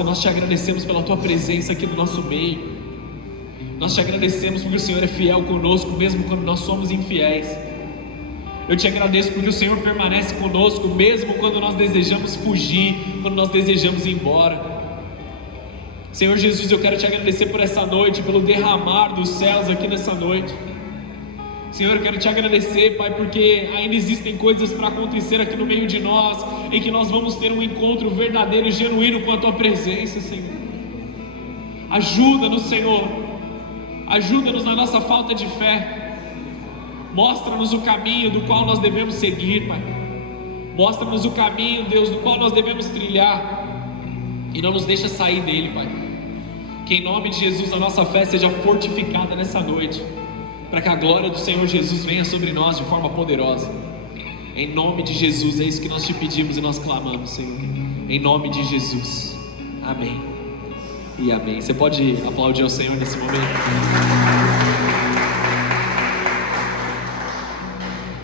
poderosa, nós te agradecemos pela tua presença aqui no nosso meio. Nós te agradecemos porque o Senhor é fiel conosco, mesmo quando nós somos infiéis. Eu te agradeço porque o Senhor permanece conosco, mesmo quando nós desejamos fugir, quando nós desejamos ir embora. Senhor Jesus, eu quero te agradecer por essa noite, pelo derramar dos céus aqui nessa noite. Senhor, eu quero te agradecer, Pai, porque ainda existem coisas para acontecer aqui no meio de nós, em que nós vamos ter um encontro verdadeiro e genuíno com a tua presença, Senhor. Ajuda-nos, Senhor, ajuda-nos na nossa falta de fé. Mostra-nos o caminho do qual nós devemos seguir, Pai. Mostra-nos o caminho, Deus, do qual nós devemos trilhar, e não nos deixa sair dele, Pai. Que em nome de Jesus a nossa fé seja fortificada nessa noite, para que a glória do Senhor Jesus venha sobre nós de forma poderosa. Em nome de Jesus, é isso que nós te pedimos e nós clamamos, Senhor. Em nome de Jesus, amém e amém. Você pode aplaudir ao Senhor nesse momento?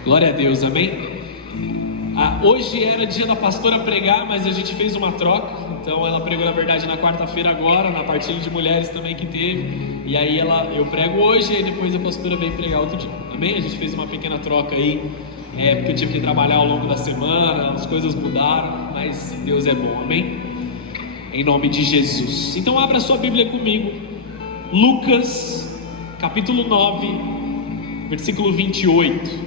Glória a Deus, amém? Hoje era dia da pastora pregar, mas a gente fez uma troca. Então ela pregou na verdade na quarta-feira agora, na partilha de mulheres também que teve. E aí eu prego hoje e depois a pastora vem pregar outro dia. Amém? A gente fez uma pequena troca aí, porque eu tive que trabalhar ao longo da semana, as coisas mudaram, mas Deus é bom, amém? Em nome de Jesus. Então abra sua Bíblia comigo, Lucas capítulo 9, versículo 28.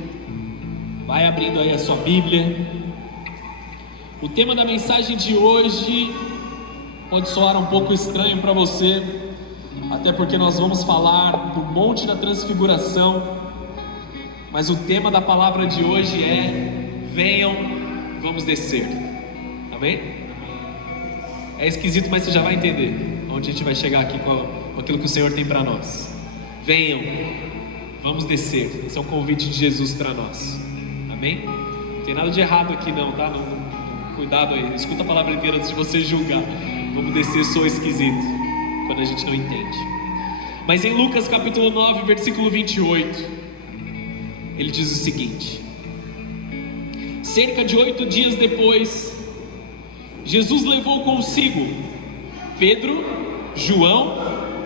Vai abrindo aí a sua Bíblia. O tema da mensagem de hoje pode soar um pouco estranho para você, até porque nós vamos falar do Monte da Transfiguração, mas o tema da palavra de hoje é: venham, vamos descer. Amém? É esquisito, mas você já vai entender onde a gente vai chegar aqui com aquilo que o Senhor tem para nós. Venham, vamos descer. Esse é um convite de Jesus para nós. Amém? Não tem nada de errado aqui não, tá? Cuidado aí, escuta a palavra inteira antes de você julgar. Vamos descer, sou esquisito quando a gente não entende. Mas em Lucas capítulo 9, versículo 28, ele diz o seguinte: cerca de 8 dias depois, Jesus levou consigo Pedro, João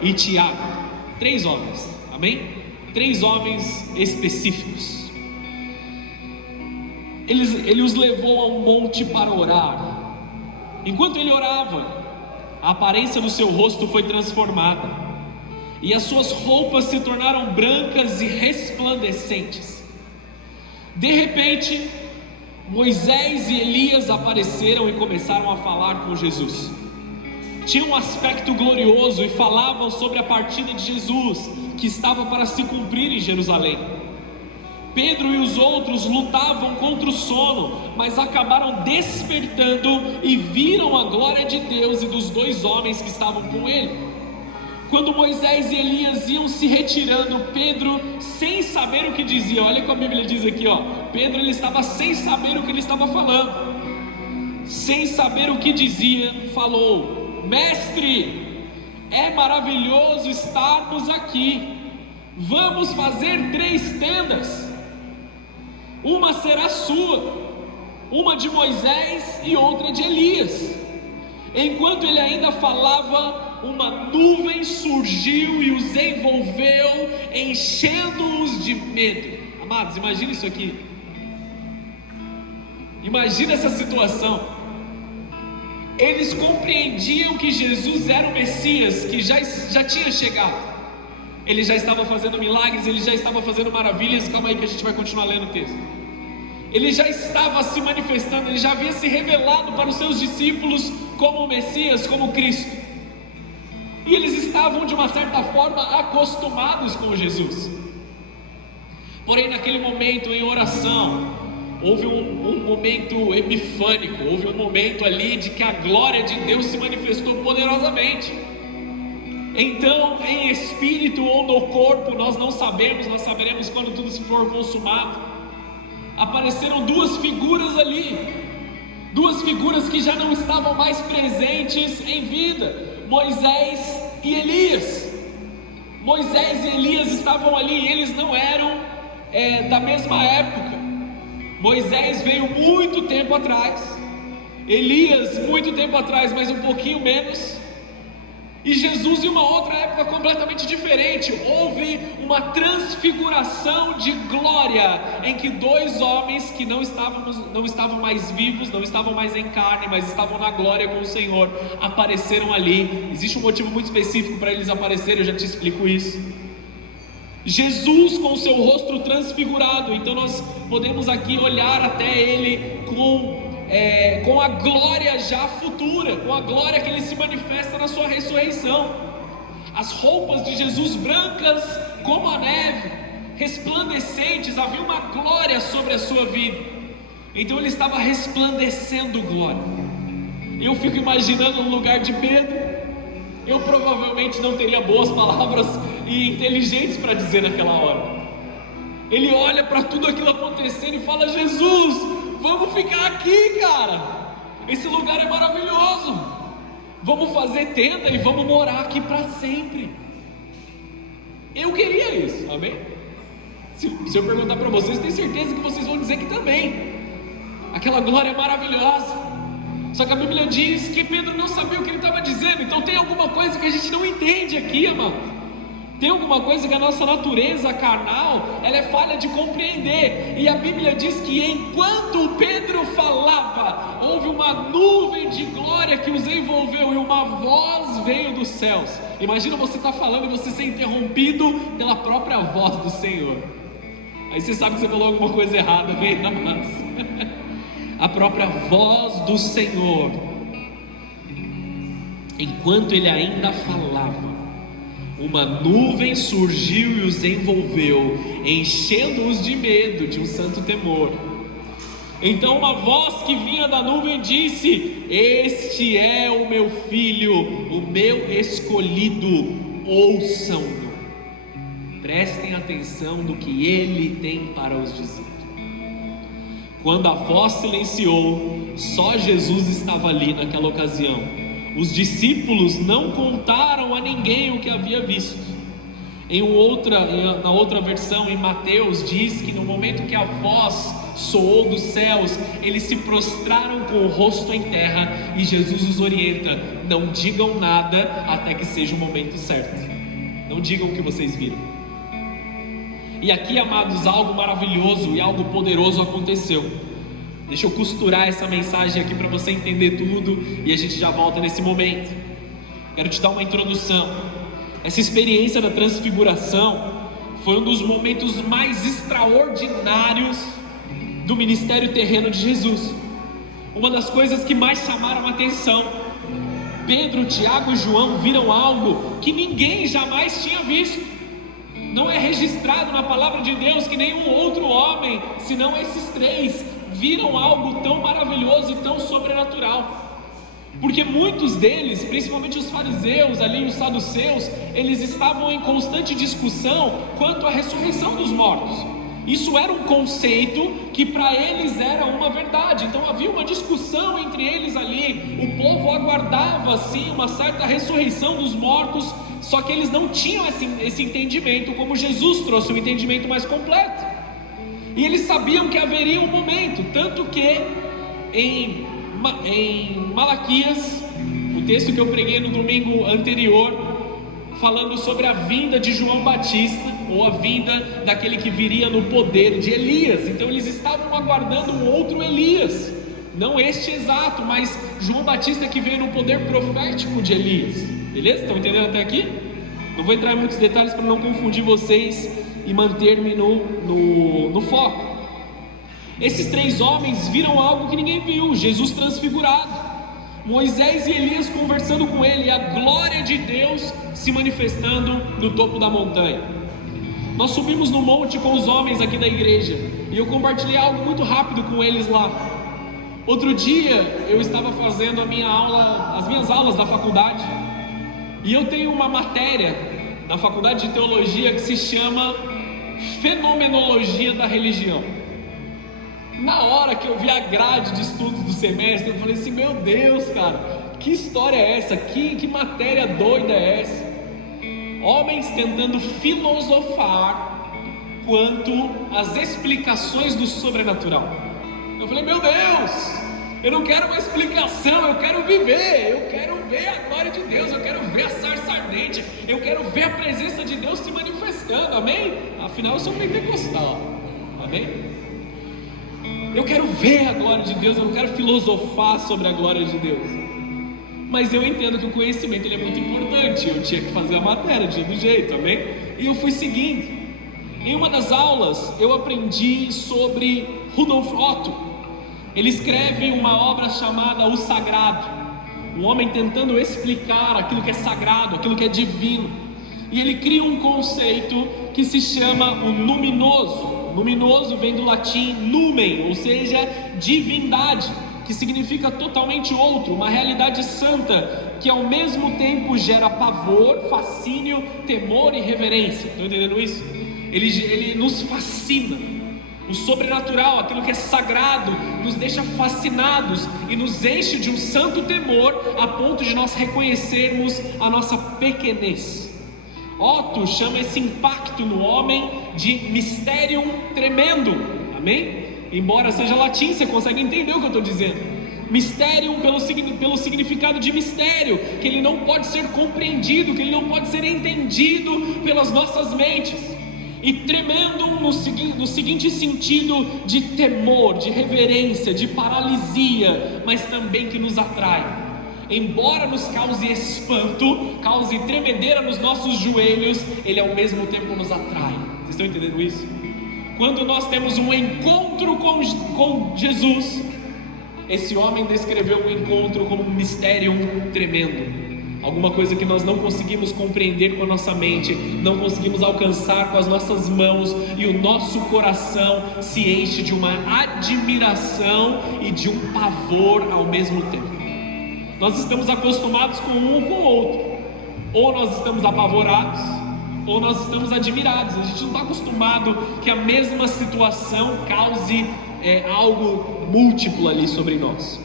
e Tiago, 3 homens, amém? 3 homens específicos. Ele os levou a um monte para orar. Enquanto ele orava, a aparência do seu rosto foi transformada, e as suas roupas se tornaram brancas e resplandecentes. De repente, Moisés e Elias apareceram e começaram a falar com Jesus. Tinham um aspecto glorioso e falavam sobre a partida de Jesus, que estava para se cumprir em Jerusalém. Pedro e os outros lutavam contra o sono, mas acabaram despertando e viram a glória de Deus e dos 2 homens que estavam com ele. Quando Moisés e Elias iam se retirando, Pedro, sem saber o que dizia, olha o que a Bíblia diz aqui, Pedro ele estava sem saber o que ele estava falando, sem saber o que dizia, falou: mestre, é maravilhoso estarmos aqui, vamos fazer 3 tendas. Uma será sua, uma de Moisés e outra de Elias. Enquanto ele ainda falava, uma nuvem surgiu e os envolveu, enchendo-os de medo. Amados, imagina isso aqui. Imagina essa situação. Eles compreendiam que Jesus era o Messias, que já tinha chegado. Ele já estava fazendo milagres, ele já estava fazendo maravilhas. Calma aí que a gente vai continuar lendo o texto. Ele já estava se manifestando, ele já havia se revelado para os seus discípulos como o Messias, como Cristo. E eles estavam de uma certa forma acostumados com Jesus. Porém naquele momento em oração, houve um momento epifânico, houve um momento ali de que a glória de Deus se manifestou poderosamente. Então, em espírito ou no corpo, nós não sabemos, nós saberemos quando tudo se for consumado. Apareceram 2 figuras ali, 2 figuras que já não estavam mais presentes em vida: Moisés e Elias. Moisés e Elias estavam ali e eles não eram da mesma época. Moisés veio muito tempo atrás, Elias muito tempo atrás, mas um pouquinho menos, e Jesus em uma outra época completamente diferente. Houve uma transfiguração de glória, em que dois homens que não estavam mais vivos, não estavam mais em carne, mas estavam na glória com o Senhor, apareceram ali. Existe um motivo muito específico para eles aparecerem, eu já te explico isso. Jesus com o seu rosto transfigurado, então nós podemos aqui olhar até Ele com a glória já futura, com a glória que Ele se manifesta na sua ressurreição. As roupas de Jesus brancas como a neve, resplandecentes, havia uma glória sobre a sua vida, então Ele estava resplandecendo glória. Eu fico imaginando no lugar de Pedro, eu provavelmente não teria boas palavras e inteligentes para dizer naquela hora. Ele olha para tudo aquilo acontecendo e fala: Jesus, vamos ficar aqui, cara, esse lugar é maravilhoso, vamos fazer tenda e vamos morar aqui para sempre. Eu queria isso, amém? Se eu perguntar para vocês, tenho certeza que vocês vão dizer que também. Aquela glória é maravilhosa. Só que a Bíblia diz que Pedro não sabia o que ele estava dizendo. Então tem alguma coisa que a gente não entende aqui, amado. Tem alguma coisa que a nossa natureza carnal, ela é falha de compreender. E a Bíblia diz que enquanto Pedro falava, houve uma nuvem de glória que os envolveu, e uma voz veio dos céus. Imagina você estar falando e você ser interrompido pela própria voz do Senhor. Aí você sabe que você falou alguma coisa errada, né, amados? A própria voz do Senhor. Enquanto ele ainda falava, uma nuvem surgiu e os envolveu, enchendo-os de medo, de um santo temor. Então uma voz que vinha da nuvem disse: este é o meu filho, o meu escolhido, ouçam-no. Prestem atenção no que ele tem para os dizer. Quando a voz silenciou, só Jesus estava ali naquela ocasião. Os discípulos não contaram a ninguém o que havia visto. Na outra versão, em Mateus, diz que no momento que a voz soou dos céus, eles se prostraram com o rosto em terra, e Jesus os orienta: não digam nada até que seja o momento certo. Não digam o que vocês viram. E aqui, amados, algo maravilhoso e algo poderoso aconteceu. Deixa eu costurar essa mensagem aqui para você entender tudo, e a gente já volta nesse momento. Quero te dar uma introdução. Essa experiência da transfiguração foi um dos momentos mais extraordinários do ministério terreno de Jesus. Uma das coisas que mais chamaram a atenção. Pedro, Tiago e João viram algo que ninguém jamais tinha visto. Não é registrado na palavra de Deus que nenhum outro homem, senão esses três, viram algo tão maravilhoso e tão sobrenatural. Porque muitos deles, principalmente os fariseus ali, os saduceus, eles estavam em constante discussão quanto à ressurreição dos mortos. Isso era um conceito que para eles era uma verdade. Então havia uma discussão entre eles ali. O povo aguardava sim uma certa ressurreição dos mortos, só que eles não tinham esse entendimento, como Jesus trouxe um entendimento mais completo. E eles sabiam que haveria um momento, tanto que em Malaquias, o texto que eu preguei no domingo anterior, falando sobre a vinda de João Batista, ou a vinda daquele que viria no poder de Elias. Então eles estavam aguardando um outro Elias, não este exato, mas João Batista que veio no poder profético de Elias. Beleza? Estão entendendo até aqui? Não vou entrar em muitos detalhes para não confundir vocês e manter-me no foco. Esses três homens viram algo que ninguém viu: Jesus transfigurado, Moisés e Elias conversando com ele, e a glória de Deus se manifestando no topo da montanha. Nós subimos no monte com os homens aqui da igreja, e eu compartilhei algo muito rápido com eles lá. Outro dia eu estava fazendo as minhas aulas da faculdade, e eu tenho uma matéria na faculdade de teologia que se chama Fenomenologia da Religião. Na hora que eu vi a grade de estudos do semestre, eu falei assim: meu Deus, cara, que história é essa? Que matéria doida é essa? Homens tentando filosofar quanto às explicações do sobrenatural. Eu falei: meu Deus, Eu não quero uma explicação, eu quero viver, eu quero ver a glória de Deus, eu quero ver a sarça ardente, eu quero ver a presença de Deus se manifestando, amém? Afinal eu sou pentecostal, amém? Eu quero ver a glória de Deus, eu não quero filosofar sobre a glória de Deus. Mas eu entendo que o conhecimento ele é muito importante, eu tinha que fazer a matéria de todo jeito, amém? E eu fui seguindo. Em uma das aulas eu aprendi sobre Rudolf Otto. Ele escreve uma obra chamada O Sagrado, um homem tentando explicar aquilo que é sagrado, aquilo que é divino. E ele cria um conceito que se chama o luminoso. Luminoso vem do latim numen, ou seja, divindade, que significa totalmente outro, uma realidade santa, que ao mesmo tempo gera pavor, fascínio, temor e reverência. Estão entendendo isso? Ele nos fascina. O sobrenatural, aquilo que é sagrado, nos deixa fascinados e nos enche de um santo temor, a ponto de nós reconhecermos a nossa pequenez. Otto chama esse impacto no homem de mysterium tremendum, amém? Embora seja latim, você consegue entender o que eu estou dizendo. Mysterium pelo significado de mistério, que ele não pode ser compreendido, que ele não pode ser entendido pelas nossas mentes. E tremendum no seguinte sentido de temor, de reverência, de paralisia, mas também que nos atrai. Embora nos cause espanto, cause tremedeira nos nossos joelhos, ele ao mesmo tempo nos atrai. Vocês estão entendendo isso? Quando nós temos um encontro com Jesus, esse homem descreveu o encontro como um mistério tremendo. Alguma coisa que nós não conseguimos compreender com a nossa mente, não conseguimos alcançar com as nossas mãos, e o nosso coração se enche de uma admiração e de um pavor ao mesmo tempo. Nós estamos acostumados com um ou com o outro, ou nós estamos apavorados, ou nós estamos admirados. A gente não está acostumado que a mesma situação cause algo múltiplo ali sobre nós.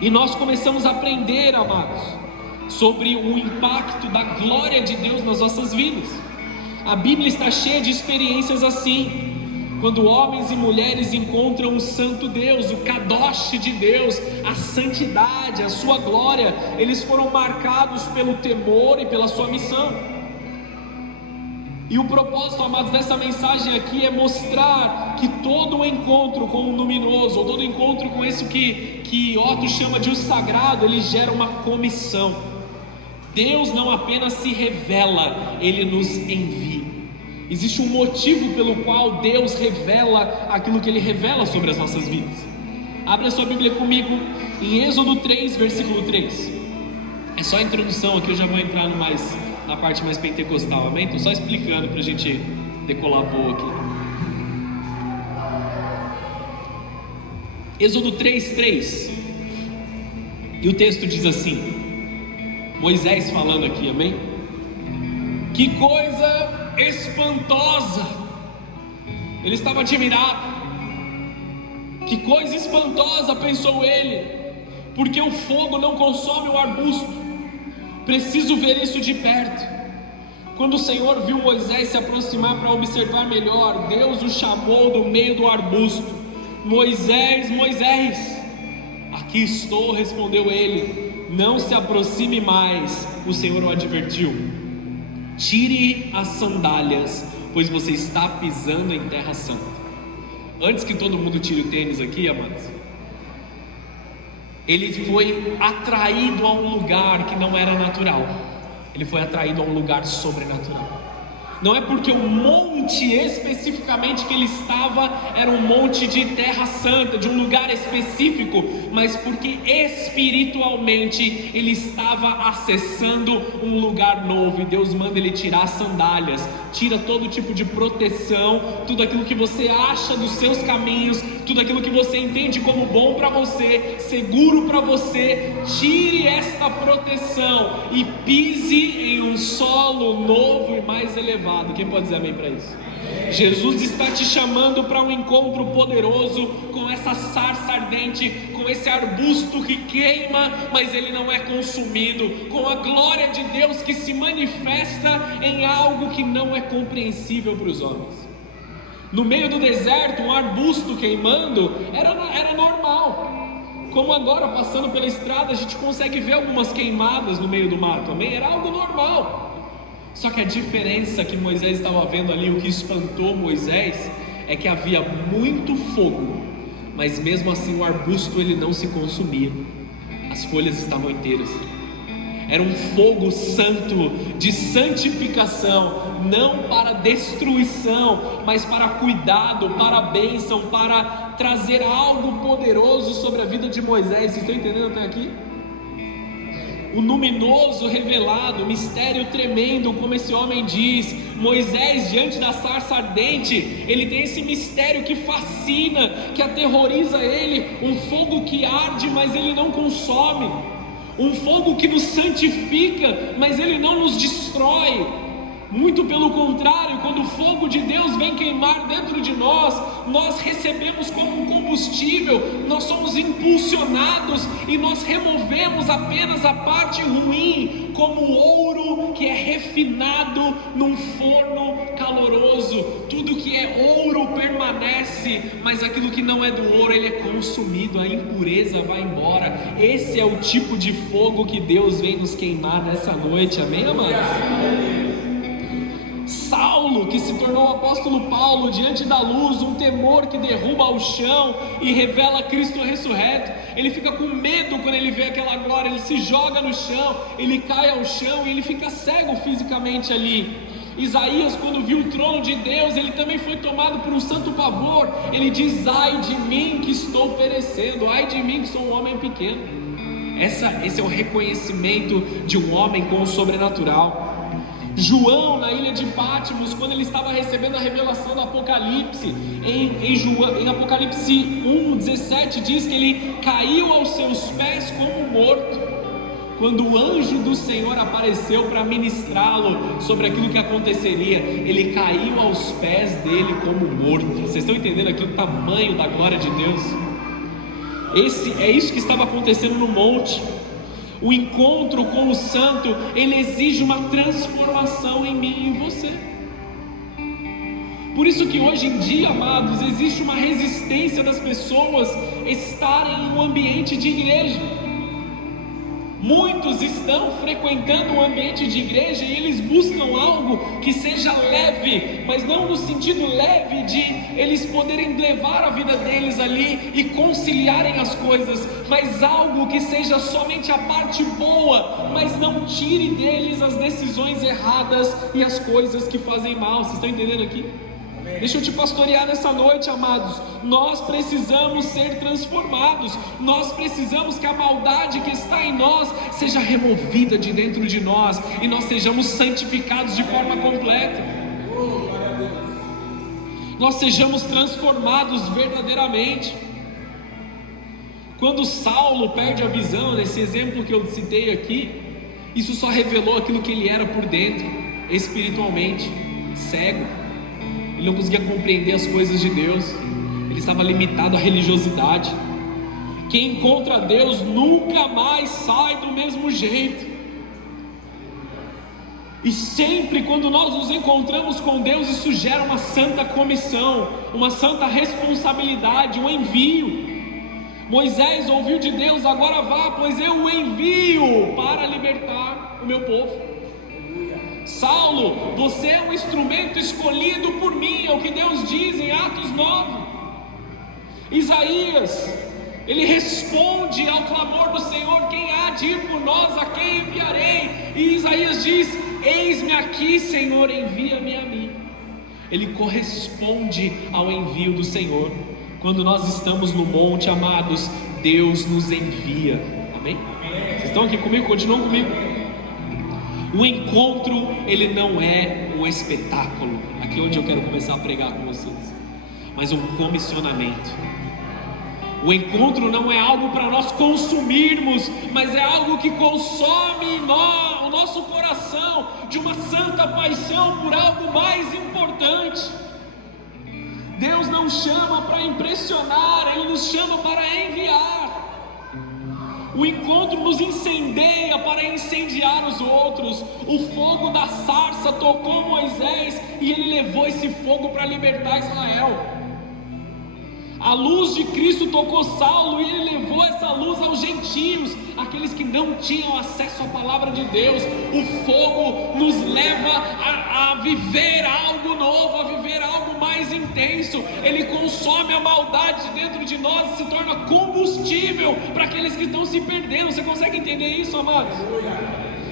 E nós começamos a aprender, amados, sobre o impacto da glória de Deus nas nossas vidas. A Bíblia está cheia de experiências assim, quando homens e mulheres encontram o santo Deus, o Kadosh de Deus, a santidade, a sua glória. Eles foram marcados pelo temor e pela sua missão. E o propósito, amados, dessa mensagem aqui é mostrar que todo encontro com o luminoso, ou todo encontro com esse que Otto chama de o sagrado, ele gera uma comissão. Deus não apenas se revela, ele nos envia. Existe um motivo pelo qual Deus revela aquilo que ele revela sobre as nossas vidas. Abra a sua Bíblia comigo em Êxodo 3, versículo 3. É só a introdução aqui, eu já vou entrar na parte mais pentecostal, amém? Estou só explicando para a gente decolar voo aqui. Êxodo 3:3. E o texto diz assim, Moisés falando aqui, amém? Que coisa espantosa! Ele estava admirado. Que coisa espantosa, pensou ele, porque o fogo não consome o arbusto. Preciso ver isso de perto. Quando o Senhor viu Moisés se aproximar para observar melhor, Deus o chamou do meio do arbusto. Moisés, Moisés. Aqui estou, respondeu ele. Não se aproxime mais, o Senhor o advertiu. Tire as sandálias, pois você está pisando em terra santa. Antes que todo mundo tire o tênis aqui, amados, ele foi atraído a um lugar que não era natural. Ele foi atraído a um lugar sobrenatural. Não é porque o monte especificamente que ele estava era um monte de terra santa, de um lugar específico, mas porque espiritualmente ele estava acessando um lugar novo. E Deus manda ele tirar as sandálias, tira todo tipo de proteção, tudo aquilo que você acha dos seus caminhos, tudo aquilo que você entende como bom para você, seguro para você. Tire esta proteção e pise em um solo novo e mais elevado. Quem pode dizer amém para isso? Jesus está te chamando para um encontro poderoso com essa sarça ardente, com esse arbusto que queima, mas ele não é consumido, com a glória de Deus que se manifesta em algo que não é compreensível para os homens. No meio do deserto, um arbusto queimando era normal. como agora passando pela estrada a gente consegue ver algumas queimadas no meio do mato, amém? Era algo normal. Só que a diferença que Moisés estava vendo ali, o que espantou Moisés, é que havia muito fogo, mas mesmo assim o arbusto ele não se consumia, as folhas estavam inteiras. Era um fogo santo, de santificação, não para destruição, mas para cuidado, para bênção, para trazer algo poderoso sobre a vida de Moisés. Vocês estão entendendo até aqui? O luminoso revelado, o mistério tremendo, como esse homem diz. Moisés diante da sarça ardente, ele tem esse mistério que fascina, que aterroriza ele, um fogo que arde, mas ele não consome, um fogo que nos santifica, mas ele não nos destrói. Muito pelo contrário, quando o fogo de Deus vem queimar dentro de nós, nós recebemos como um combustível, nós somos impulsionados e nós removemos apenas a parte ruim, como ouro que é refinado num forno caloroso. Tudo que é ouro permanece, mas aquilo que não é do ouro, ele é consumido, a impureza vai embora. Esse é o tipo de fogo que Deus vem nos queimar nessa noite, amém, amados? Saulo, que se tornou o apóstolo Paulo, diante da luz, um temor que derruba ao chão e revela Cristo ressurreto. Ele fica com medo quando ele vê aquela glória, ele se joga no chão, ele cai ao chão e ele fica cego fisicamente ali. Isaías, quando viu o trono de Deus, ele também foi tomado por um santo pavor. Ele diz: ai de mim que estou perecendo, ai de mim que sou um homem pequeno. Esse é o reconhecimento de um homem com o sobrenatural. João, na ilha de Patmos, quando ele estava recebendo a revelação do Apocalipse, em Apocalipse 1:17 diz que ele caiu aos seus pés como morto, quando o anjo do Senhor apareceu para ministrá-lo sobre aquilo que aconteceria. Ele caiu aos pés dele como morto. Vocês estão entendendo aqui o tamanho da glória de Deus? É isso que estava acontecendo no monte. O encontro com o santo, ele exige uma transformação em mim e em você. Por isso que hoje em dia, amados, existe uma resistência das pessoas estarem em um ambiente de igreja. Muitos estão frequentando um ambiente de igreja e eles buscam algo que seja leve, mas não no sentido leve de eles poderem levar a vida deles ali e conciliarem as coisas, mas algo que seja somente a parte boa, mas não tire deles as decisões erradas e as coisas que fazem mal. Vocês estão entendendo aqui? Deixa eu te pastorear nessa noite, amados. Nós precisamos ser transformados. Nós precisamos que a maldade que está em nós seja removida de dentro de nós e nós sejamos santificados de forma completa. Nós sejamos transformados verdadeiramente. Quando Saulo perde a visão, nesse exemplo que eu citei aqui, isso só revelou aquilo que ele era por dentro, espiritualmente, cego. Ele não conseguia compreender as coisas de Deus, ele estava limitado à religiosidade. Quem encontra Deus nunca mais sai do mesmo jeito. E sempre quando nós nos encontramos com Deus, isso gera uma santa comissão, uma santa responsabilidade, um envio. Moisés ouviu de Deus: agora vá, pois eu o envio para libertar o meu povo. Saulo, você é um instrumento escolhido por mim, é o que Deus diz em Atos 9. Isaías, ele responde ao clamor do Senhor: quem há de ir por nós, a quem enviarei? E Isaías diz: eis-me aqui, Senhor, envia-me a mim. Ele corresponde ao envio do Senhor. Quando nós estamos no monte, amados, Deus nos envia. Amém? Vocês estão aqui comigo? Continuam comigo. O encontro, ele não é um espetáculo, aqui é onde eu quero começar a pregar com vocês, mas um comissionamento. O encontro não é algo para nós consumirmos, mas é algo que consome o nosso coração de uma santa paixão por algo mais importante. Deus não chama para impressionar, Ele nos chama para enviar. O encontro nos incendeia para incendiar os outros. O fogo da sarça tocou Moisés e ele levou esse fogo para libertar Israel. A luz de Cristo tocou Saulo e ele levou essa luz aos gentios, aqueles que não tinham acesso à palavra de Deus. O fogo nos leva a viver algo novo, a viver algo mais intenso. Ele consome a maldade dentro de nós e se torna combustível para aqueles que estão se perdendo. Você consegue entender isso, amados?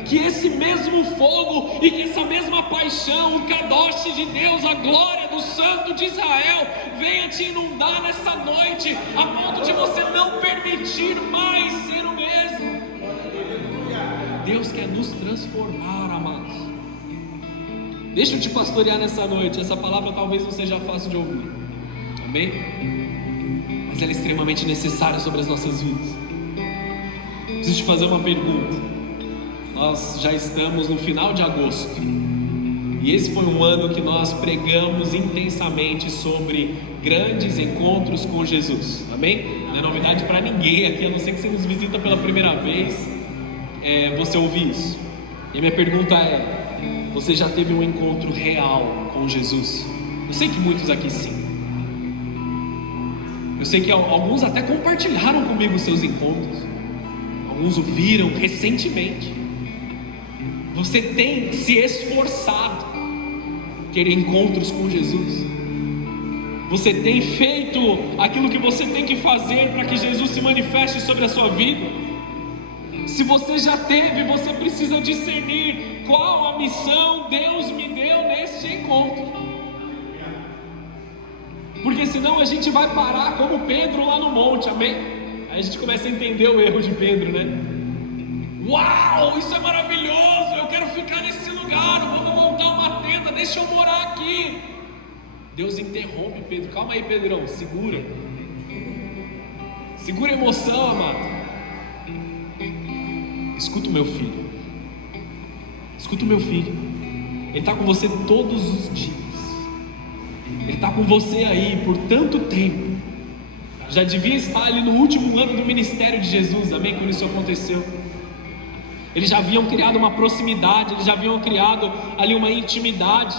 Que esse mesmo fogo e que essa mesma paixão, o Kadosh de Deus, a glória do Santo de Israel, venha te inundar nessa noite, a ponto de você não permitir mais ser o mesmo. Deus quer nos transformar, amados. Deixa eu te pastorear nessa noite. Essa palavra talvez não seja fácil de ouvir, amém? Mas ela é extremamente necessária sobre as nossas vidas. Preciso te fazer uma pergunta. Nós já estamos no final de agosto, e esse foi um ano que nós pregamos intensamente sobre grandes encontros com Jesus, amém? Não é novidade para ninguém aqui, a não ser que você nos visita pela primeira vez, você ouvir isso. E minha pergunta é: você já teve um encontro real com Jesus? Eu sei que muitos aqui sim. Eu sei que alguns até compartilharam comigo os seus encontros, alguns o viram recentemente. Você tem se esforçado ter encontros com Jesus? Você tem feito aquilo que você tem que fazer para que Jesus se manifeste sobre a sua vida? Se você já teve, você precisa discernir qual a missão Deus me deu neste encontro. Porque senão a gente vai parar como Pedro lá no monte, amém? Aí a gente começa a entender o erro de Pedro, né? Uau, isso é maravilhoso, eu quero ficar nesse lugar, eu vou montar uma tenda, deixa eu morar aqui. Deus interrompe Pedro. Calma aí, Pedrão, segura a emoção, amado. Escuta o meu filho, ele está com você todos os dias, ele está com você aí por tanto tempo. Já devia estar ali no último ano do ministério de Jesus, amém, quando isso aconteceu. Eles já haviam criado uma proximidade, eles já haviam criado ali uma intimidade.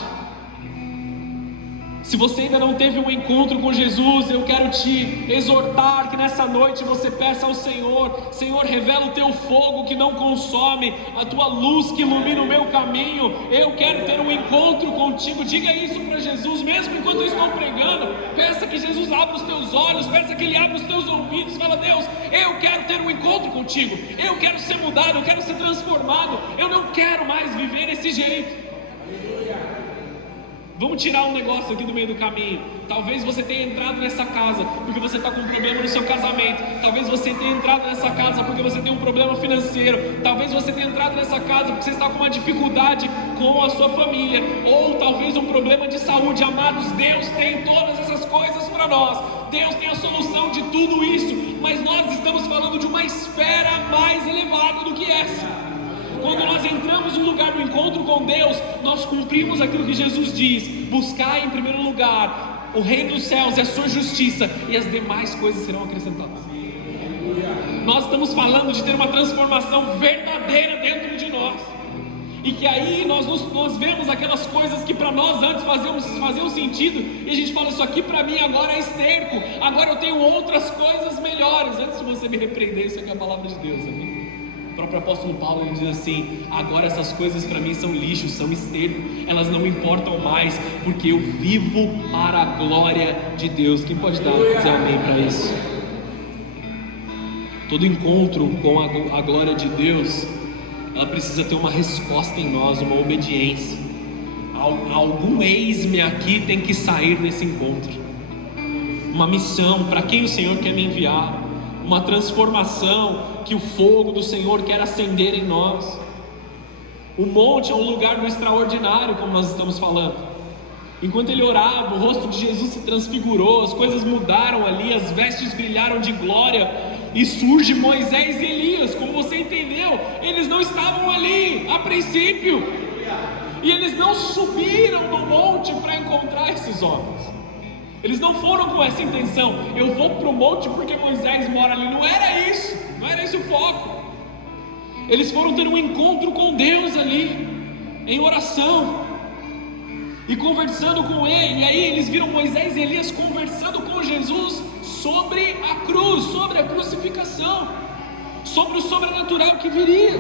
Se você ainda não teve um encontro com Jesus, eu quero te exortar que nessa noite você peça ao Senhor: Senhor, revela o teu fogo que não consome, a tua luz que ilumina o meu caminho. Eu quero ter um encontro contigo. Diga isso para Jesus, mesmo enquanto eu estou pregando. Peça que Jesus abra os teus olhos, peça que Ele abra os teus ouvidos. Fala: Deus, eu quero ter um encontro contigo, eu quero ser mudado, eu quero ser transformado, eu não quero mais viver desse jeito. Vamos tirar um negócio aqui do meio do caminho. Talvez você tenha entrado nessa casa porque você está com um problema no seu casamento. Talvez você tenha entrado nessa casa porque você tem um problema financeiro. Talvez você tenha entrado nessa casa porque você está com uma dificuldade com a sua família. Ou talvez um problema de saúde. Amados, Deus tem todas essas coisas para nós. Deus tem a solução de tudo isso. Mas nós estamos falando de uma esfera mais elevada do que essa. Quando nós entramos no lugar do encontro com Deus, nós cumprimos aquilo que Jesus diz: buscar em primeiro lugar o reino dos céus e a sua justiça, e as demais coisas serão acrescentadas. Nós estamos falando de ter uma transformação verdadeira dentro de nós, e que aí nós vemos aquelas coisas que para nós antes faziam sentido, e a gente fala: isso aqui para mim agora é esterco, agora eu tenho outras coisas melhores. Antes de você me repreender, isso aqui é a palavra de Deus, amém? O próprio apóstolo Paulo, ele diz assim: agora essas coisas para mim são lixo, são esterco, elas não importam mais, porque eu vivo para a glória de Deus. Quem pode dizer amém para isso? Todo encontro com a glória de Deus, ela precisa ter uma resposta em nós, uma obediência. Algum eis-me aqui tem que sair nesse encontro, uma missão para quem o Senhor quer me enviar, uma transformação que o fogo do Senhor quer acender em nós. O monte é um lugar do extraordinário, como nós estamos falando. Enquanto ele orava, o rosto de Jesus se transfigurou, as coisas mudaram ali, as vestes brilharam de glória, e surge Moisés e Elias. Como você entendeu, eles não estavam ali a princípio, e eles não subiram no monte para encontrar esses homens. Eles não foram com essa intenção: eu vou para o monte porque Moisés mora ali. Não era isso, não era esse o foco. Eles foram ter um encontro com Deus ali, em oração, e conversando com Ele. E aí eles viram Moisés e Elias conversando com Jesus sobre a cruz, sobre a crucificação, sobre o sobrenatural que viria.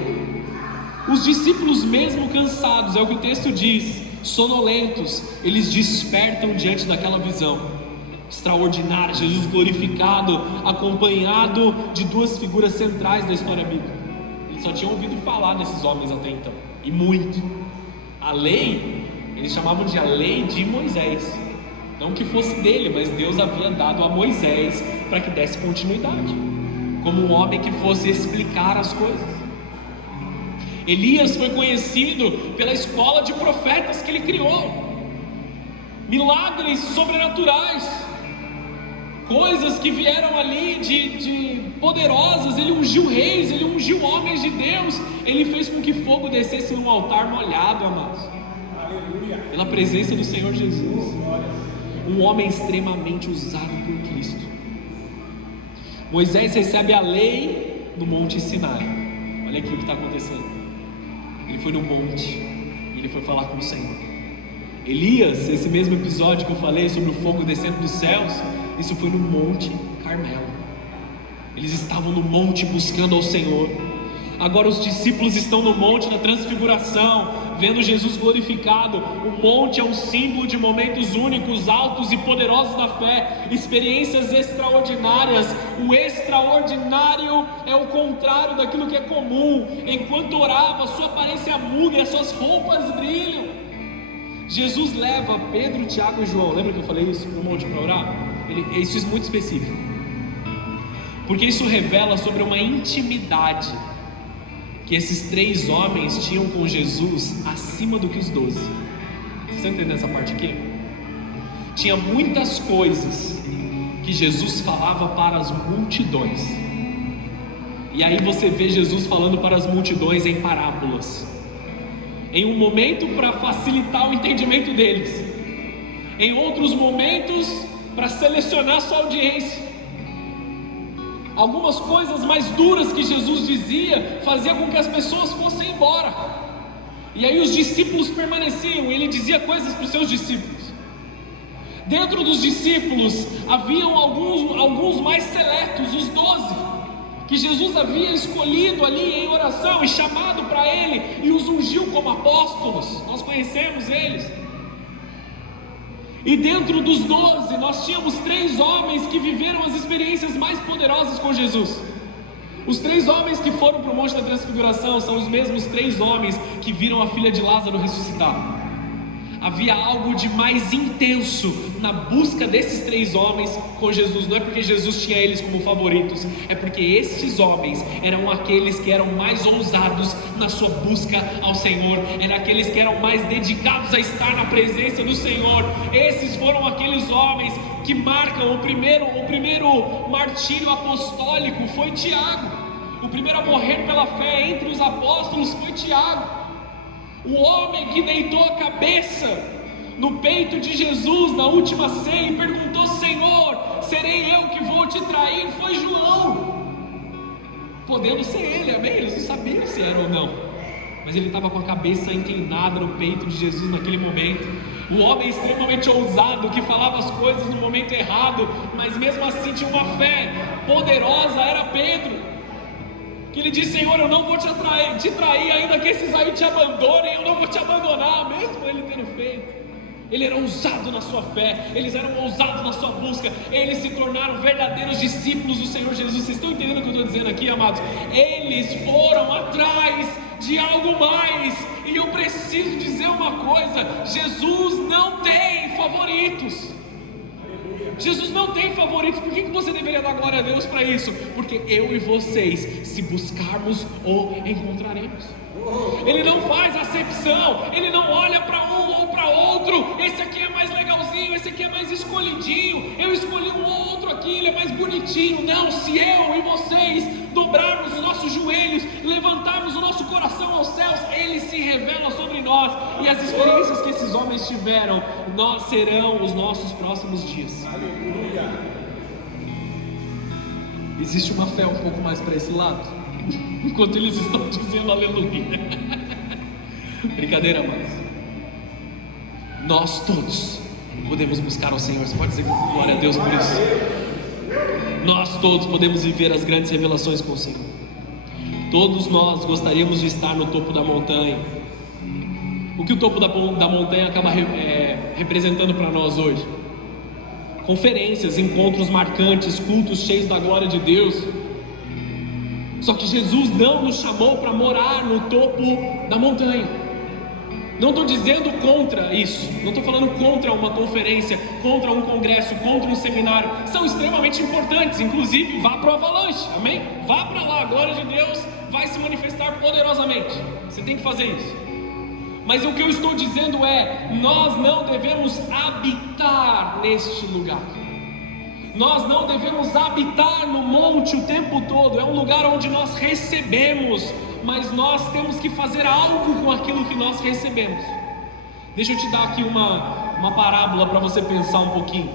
Os discípulos, mesmo cansados, é o que o texto diz, sonolentos, eles despertam diante daquela visão extraordinária, Jesus glorificado, acompanhado de duas figuras centrais da história bíblica. Eles só tinham ouvido falar desses homens até então, e muito. A lei, eles chamavam de a lei de Moisés, não que fosse dele, mas Deus havia dado a Moisés para que desse continuidade, como um homem que fosse explicar as coisas. Elias foi conhecido pela escola de profetas que ele criou, milagres sobrenaturais, coisas que vieram ali de poderosas. Ele ungiu reis, ele ungiu homens de Deus, ele fez com que fogo descesse num altar molhado, amados, pela presença do Senhor Jesus. Um homem extremamente usado por Cristo. Moisés recebe a lei no Monte Sinai. Olha aqui o que está acontecendo. Ele foi no monte e ele foi falar com o Senhor. Elias, esse mesmo episódio que eu falei sobre o fogo descendo dos céus, isso foi no Monte Carmelo. Eles estavam no monte buscando ao Senhor. Agora os discípulos estão no monte da transfiguração, vendo Jesus glorificado. O monte é um símbolo de momentos únicos, altos e poderosos da fé, experiências extraordinárias. O extraordinário é o contrário daquilo que é comum. Enquanto orava, sua aparência muda e as suas roupas brilham. Jesus leva Pedro, Tiago e João, lembra que eu falei isso no monte para orar? Isso é muito específico, porque isso revela sobre uma intimidade que esses 3 homens tinham com Jesus acima do que os 12. Vocês estão entendendo essa parte aqui? Tinha muitas coisas que Jesus falava para as multidões, e aí você vê Jesus falando para as multidões em parábolas, em um momento para facilitar o entendimento deles, em outros momentos para selecionar sua audiência. Algumas coisas mais duras que Jesus dizia fazia com que as pessoas fossem embora, e aí os discípulos permaneciam. Ele dizia coisas para os seus discípulos. Dentro dos discípulos haviam alguns mais seletos, os 12, que Jesus havia escolhido ali em oração e chamado para ele e os ungiu como apóstolos. Nós conhecemos eles. E dentro dos 12 nós tínhamos 3 homens que viveram as experiências mais poderosas com Jesus. Os 3 homens que foram para o Monte da Transfiguração são os mesmos 3 homens que viram a filha de Lázaro ressuscitar. Havia algo de mais intenso na busca desses 3 homens com Jesus. Não é porque Jesus tinha eles como favoritos, é porque estes homens eram aqueles que eram mais ousados na sua busca ao Senhor, eram aqueles que eram mais dedicados a estar na presença do Senhor. Esses foram aqueles homens que marcam o primeiro martírio apostólico. Foi Tiago. O primeiro a morrer pela fé entre os apóstolos foi Tiago. O homem que deitou a cabeça no peito de Jesus na última ceia e perguntou: Senhor, serei eu que vou te trair? Foi João, podendo ser ele, amém? Eles não sabiam se era ou não, mas ele estava com a cabeça inclinada no peito de Jesus naquele momento. O homem extremamente ousado, que falava as coisas no momento errado, mas mesmo assim tinha uma fé poderosa, era Pedro, que ele disse: Senhor, eu não vou te trair, ainda que esses aí te abandonem, eu não vou te abandonar, mesmo ele tendo feito. Ele era ousado na sua fé, eles eram ousados na sua busca, eles se tornaram verdadeiros discípulos do Senhor Jesus. Vocês estão entendendo o que eu estou dizendo aqui, amados? Eles foram atrás de algo mais, e eu preciso dizer uma coisa: Jesus não tem favoritos. Jesus não tem favoritos. Por que você deveria dar glória a Deus para isso? Porque eu e vocês, se buscarmos, o encontraremos. Ele não faz acepção, ele não olha para um ou para outro. Esse aqui é mais legalzinho, esse aqui é mais escolhidinho, eu escolhi um ou outro aqui, ele é mais bonitinho. Não, se eu e vocês dobrarmos os nossos joelhos, levantarmos o nosso coração aos céus, ele se revela sobre nós, e as experiências que esses homens tiveram serão os nossos próximos dias. Aleluia. Existe uma fé um pouco mais para esse lado, enquanto eles estão dizendo aleluia. Brincadeira, mas nós todos podemos buscar ao Senhor. Você pode dizer glória a Deus por isso? Nós todos podemos viver as grandes revelações com o Senhor. Todos nós gostaríamos de estar no topo da montanha. O que o topo da montanha acaba representando para nós hoje? Conferências, encontros marcantes, cultos cheios da glória de Deus. Só que Jesus não nos chamou para morar no topo da montanha. Não estou dizendo contra isso, não estou falando contra uma conferência, contra um congresso, contra um seminário. São extremamente importantes, inclusive vá para o Avalanche, amém? Vá para lá, a glória de Deus vai se manifestar poderosamente. Você tem que fazer isso. Mas o que eu estou dizendo é, nós não devemos habitar neste lugar. Nós não devemos habitar no monte o tempo todo. É um lugar onde nós recebemos, mas nós temos que fazer algo com aquilo que nós recebemos. Deixa eu te dar aqui uma parábola para você pensar um pouquinho.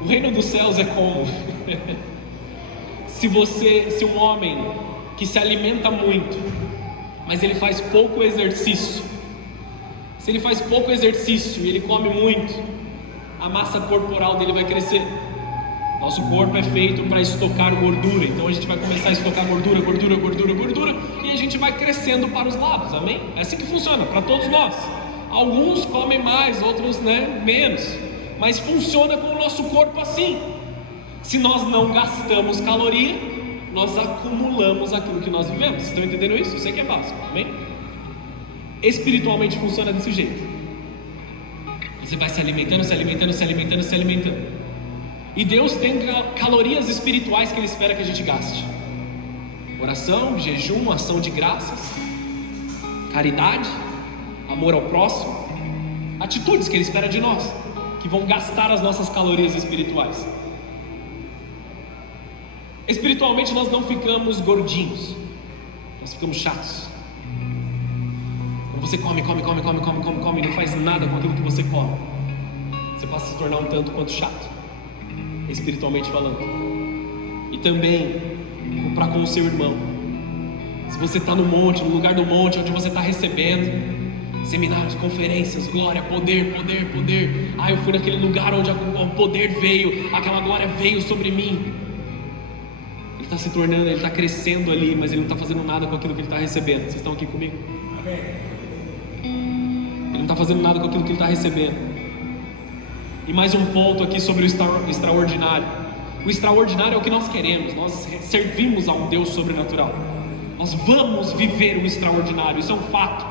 O reino dos céus é como? Se um homem que se alimenta muito, mas ele faz pouco exercício, se ele faz pouco exercício e ele come muito, a massa corporal dele vai crescer. Nosso corpo é feito para estocar gordura, então a gente vai começar a estocar gordura, e a gente vai crescendo para os lados, amém? É assim que funciona para todos nós. Alguns comem mais, outros menos, mas funciona com o nosso corpo assim. Se nós não gastamos caloria, nós acumulamos aquilo que nós vivemos. Vocês estão entendendo isso? Eu sei que é básico, amém? Espiritualmente funciona desse jeito. Você vai se alimentando. E Deus tem calorias espirituais que Ele espera que a gente gaste. Oração, jejum, ação de graças, caridade, amor ao próximo. Atitudes que Ele espera de nós, que vão gastar as nossas calorias espirituais. Espiritualmente nós não ficamos gordinhos, nós ficamos chatos. Quando você come, e não faz nada com aquilo que você come, você passa a se tornar um tanto quanto chato, espiritualmente falando. E também para com o seu irmão. Se você está no monte, no lugar do monte, onde você está recebendo seminários, conferências, glória, poder. Eu fui naquele lugar onde o poder veio, aquela glória veio sobre mim. Ele está se tornando, ele está crescendo ali, mas ele não está fazendo nada com aquilo que ele está recebendo. Vocês estão aqui comigo? Amém. Ele não está fazendo nada com aquilo que ele está recebendo. E mais um ponto aqui sobre o extraordinário. O extraordinário é o que nós queremos. Nós servimos a um Deus sobrenatural. Nós vamos viver o extraordinário, isso é um fato.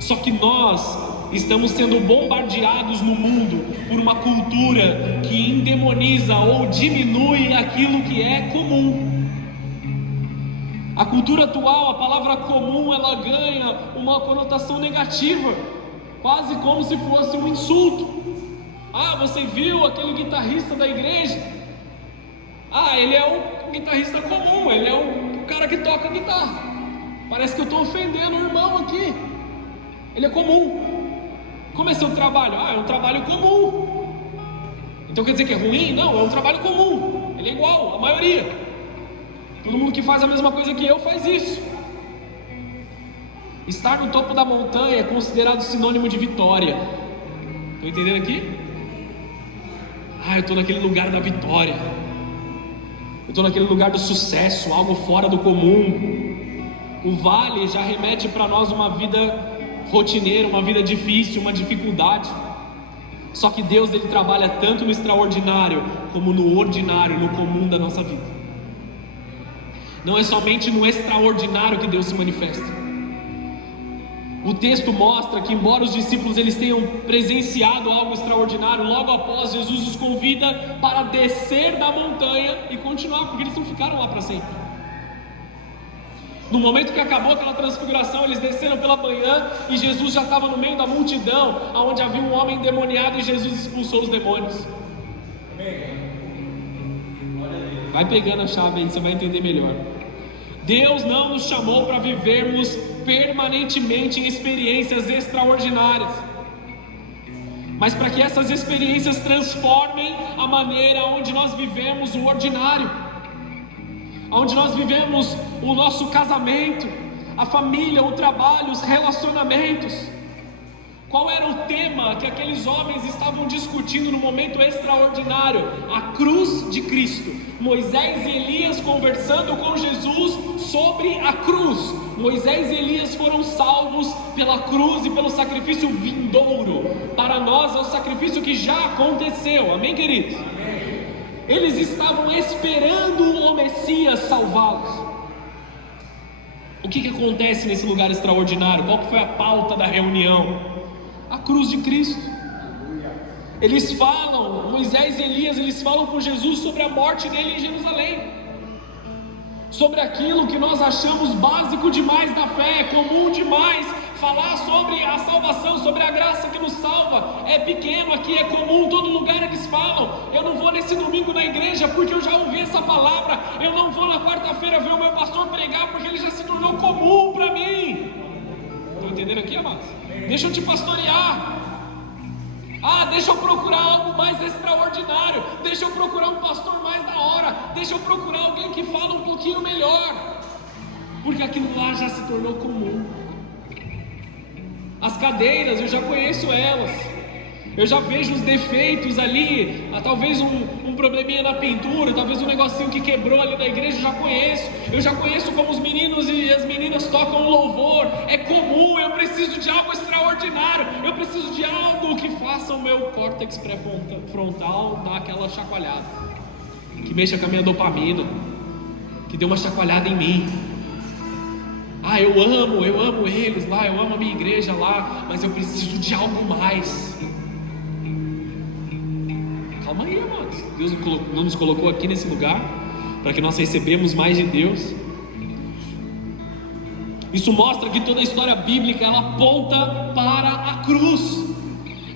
Só que nós estamos sendo bombardeados no mundo por uma cultura que endemoniza ou diminui aquilo que é comum. A cultura atual, a palavra comum, ela ganha uma conotação negativa, quase como se fosse um insulto. Ah, você viu aquele guitarrista da igreja? Ah, ele é um guitarrista comum, ele é o cara que toca guitarra. Parece que eu estou ofendendo o irmão aqui. Ele é comum. Como é seu trabalho? Ah, é um trabalho comum. Então quer dizer que é ruim? Não, é um trabalho comum. Ele é igual, a maioria. Todo mundo que faz a mesma coisa que eu faz isso. Estar no topo da montanha é considerado sinônimo de vitória. Estão entendendo aqui? Ah, eu estou naquele lugar da vitória. Eu estou naquele lugar do sucesso, algo fora do comum. O vale já remete para nós uma vida rotineira, uma vida difícil, uma dificuldade. Só que Deus, Ele trabalha tanto no extraordinário como no ordinário, no comum da nossa vida. Não é somente no extraordinário que Deus se manifesta. O texto mostra que, embora os discípulos eles tenham presenciado algo extraordinário, logo após Jesus os convida para descer da montanha e continuar, porque eles não ficaram lá para sempre. No momento que acabou aquela transfiguração, eles desceram pela manhã e Jesus já estava no meio da multidão, onde havia um homem endemoniado e Jesus expulsou os demônios. Vai pegando a chave aí, você vai entender melhor. Deus não nos chamou para vivermos permanentemente em experiências extraordinárias, mas para que essas experiências transformem a maneira onde nós vivemos o ordinário, onde nós vivemos o nosso casamento, a família, o trabalho, os relacionamentos. Qual era o tema que aqueles homens estavam discutindo no momento extraordinário? A cruz de Cristo. Moisés e Elias conversando com Jesus sobre a cruz. Moisés e Elias foram salvos pela cruz e pelo sacrifício vindouro. Para nós é o sacrifício que já aconteceu, amém, queridos? Amém. Eles estavam esperando o Messias salvá-los. O que acontece nesse lugar extraordinário? Qual que foi a pauta da reunião? A cruz de Cristo. Eles falam, Moisés e Elias, eles falam com Jesus sobre a morte dele em Jerusalém, sobre aquilo que nós achamos básico demais na fé, comum demais. Falar sobre a salvação, sobre a graça que nos salva, é pequeno, aqui é comum, todo lugar eles falam. Eu não vou nesse domingo na igreja porque eu já ouvi essa palavra. Eu não vou na quarta-feira ver o meu pastor pregar porque ele já se tornou comum para mim. Estão entendendo aqui, amados? Deixa eu te pastorear. Deixa eu procurar algo mais extraordinário. Deixa eu procurar um pastor mais da hora. Deixa eu procurar alguém que fala um pouquinho melhor, porque aquilo lá já se tornou comum. As cadeiras, eu já conheço elas, eu já vejo os defeitos ali, talvez um probleminha na pintura, talvez um negocinho que quebrou ali na igreja, eu já conheço como os meninos e as meninas tocam louvor, é comum. Eu preciso de algo extraordinário, eu preciso de algo que faça o meu córtex pré-frontal dar aquela chacoalhada, que mexa com a minha dopamina, que dê uma chacoalhada em mim. Eu amo eles lá, eu amo a minha igreja lá, mas eu preciso de algo mais. Calma aí, amados. Deus não nos colocou aqui nesse lugar para que nós recebamos mais de Deus. Isso mostra que toda a história bíblica ela aponta para a cruz.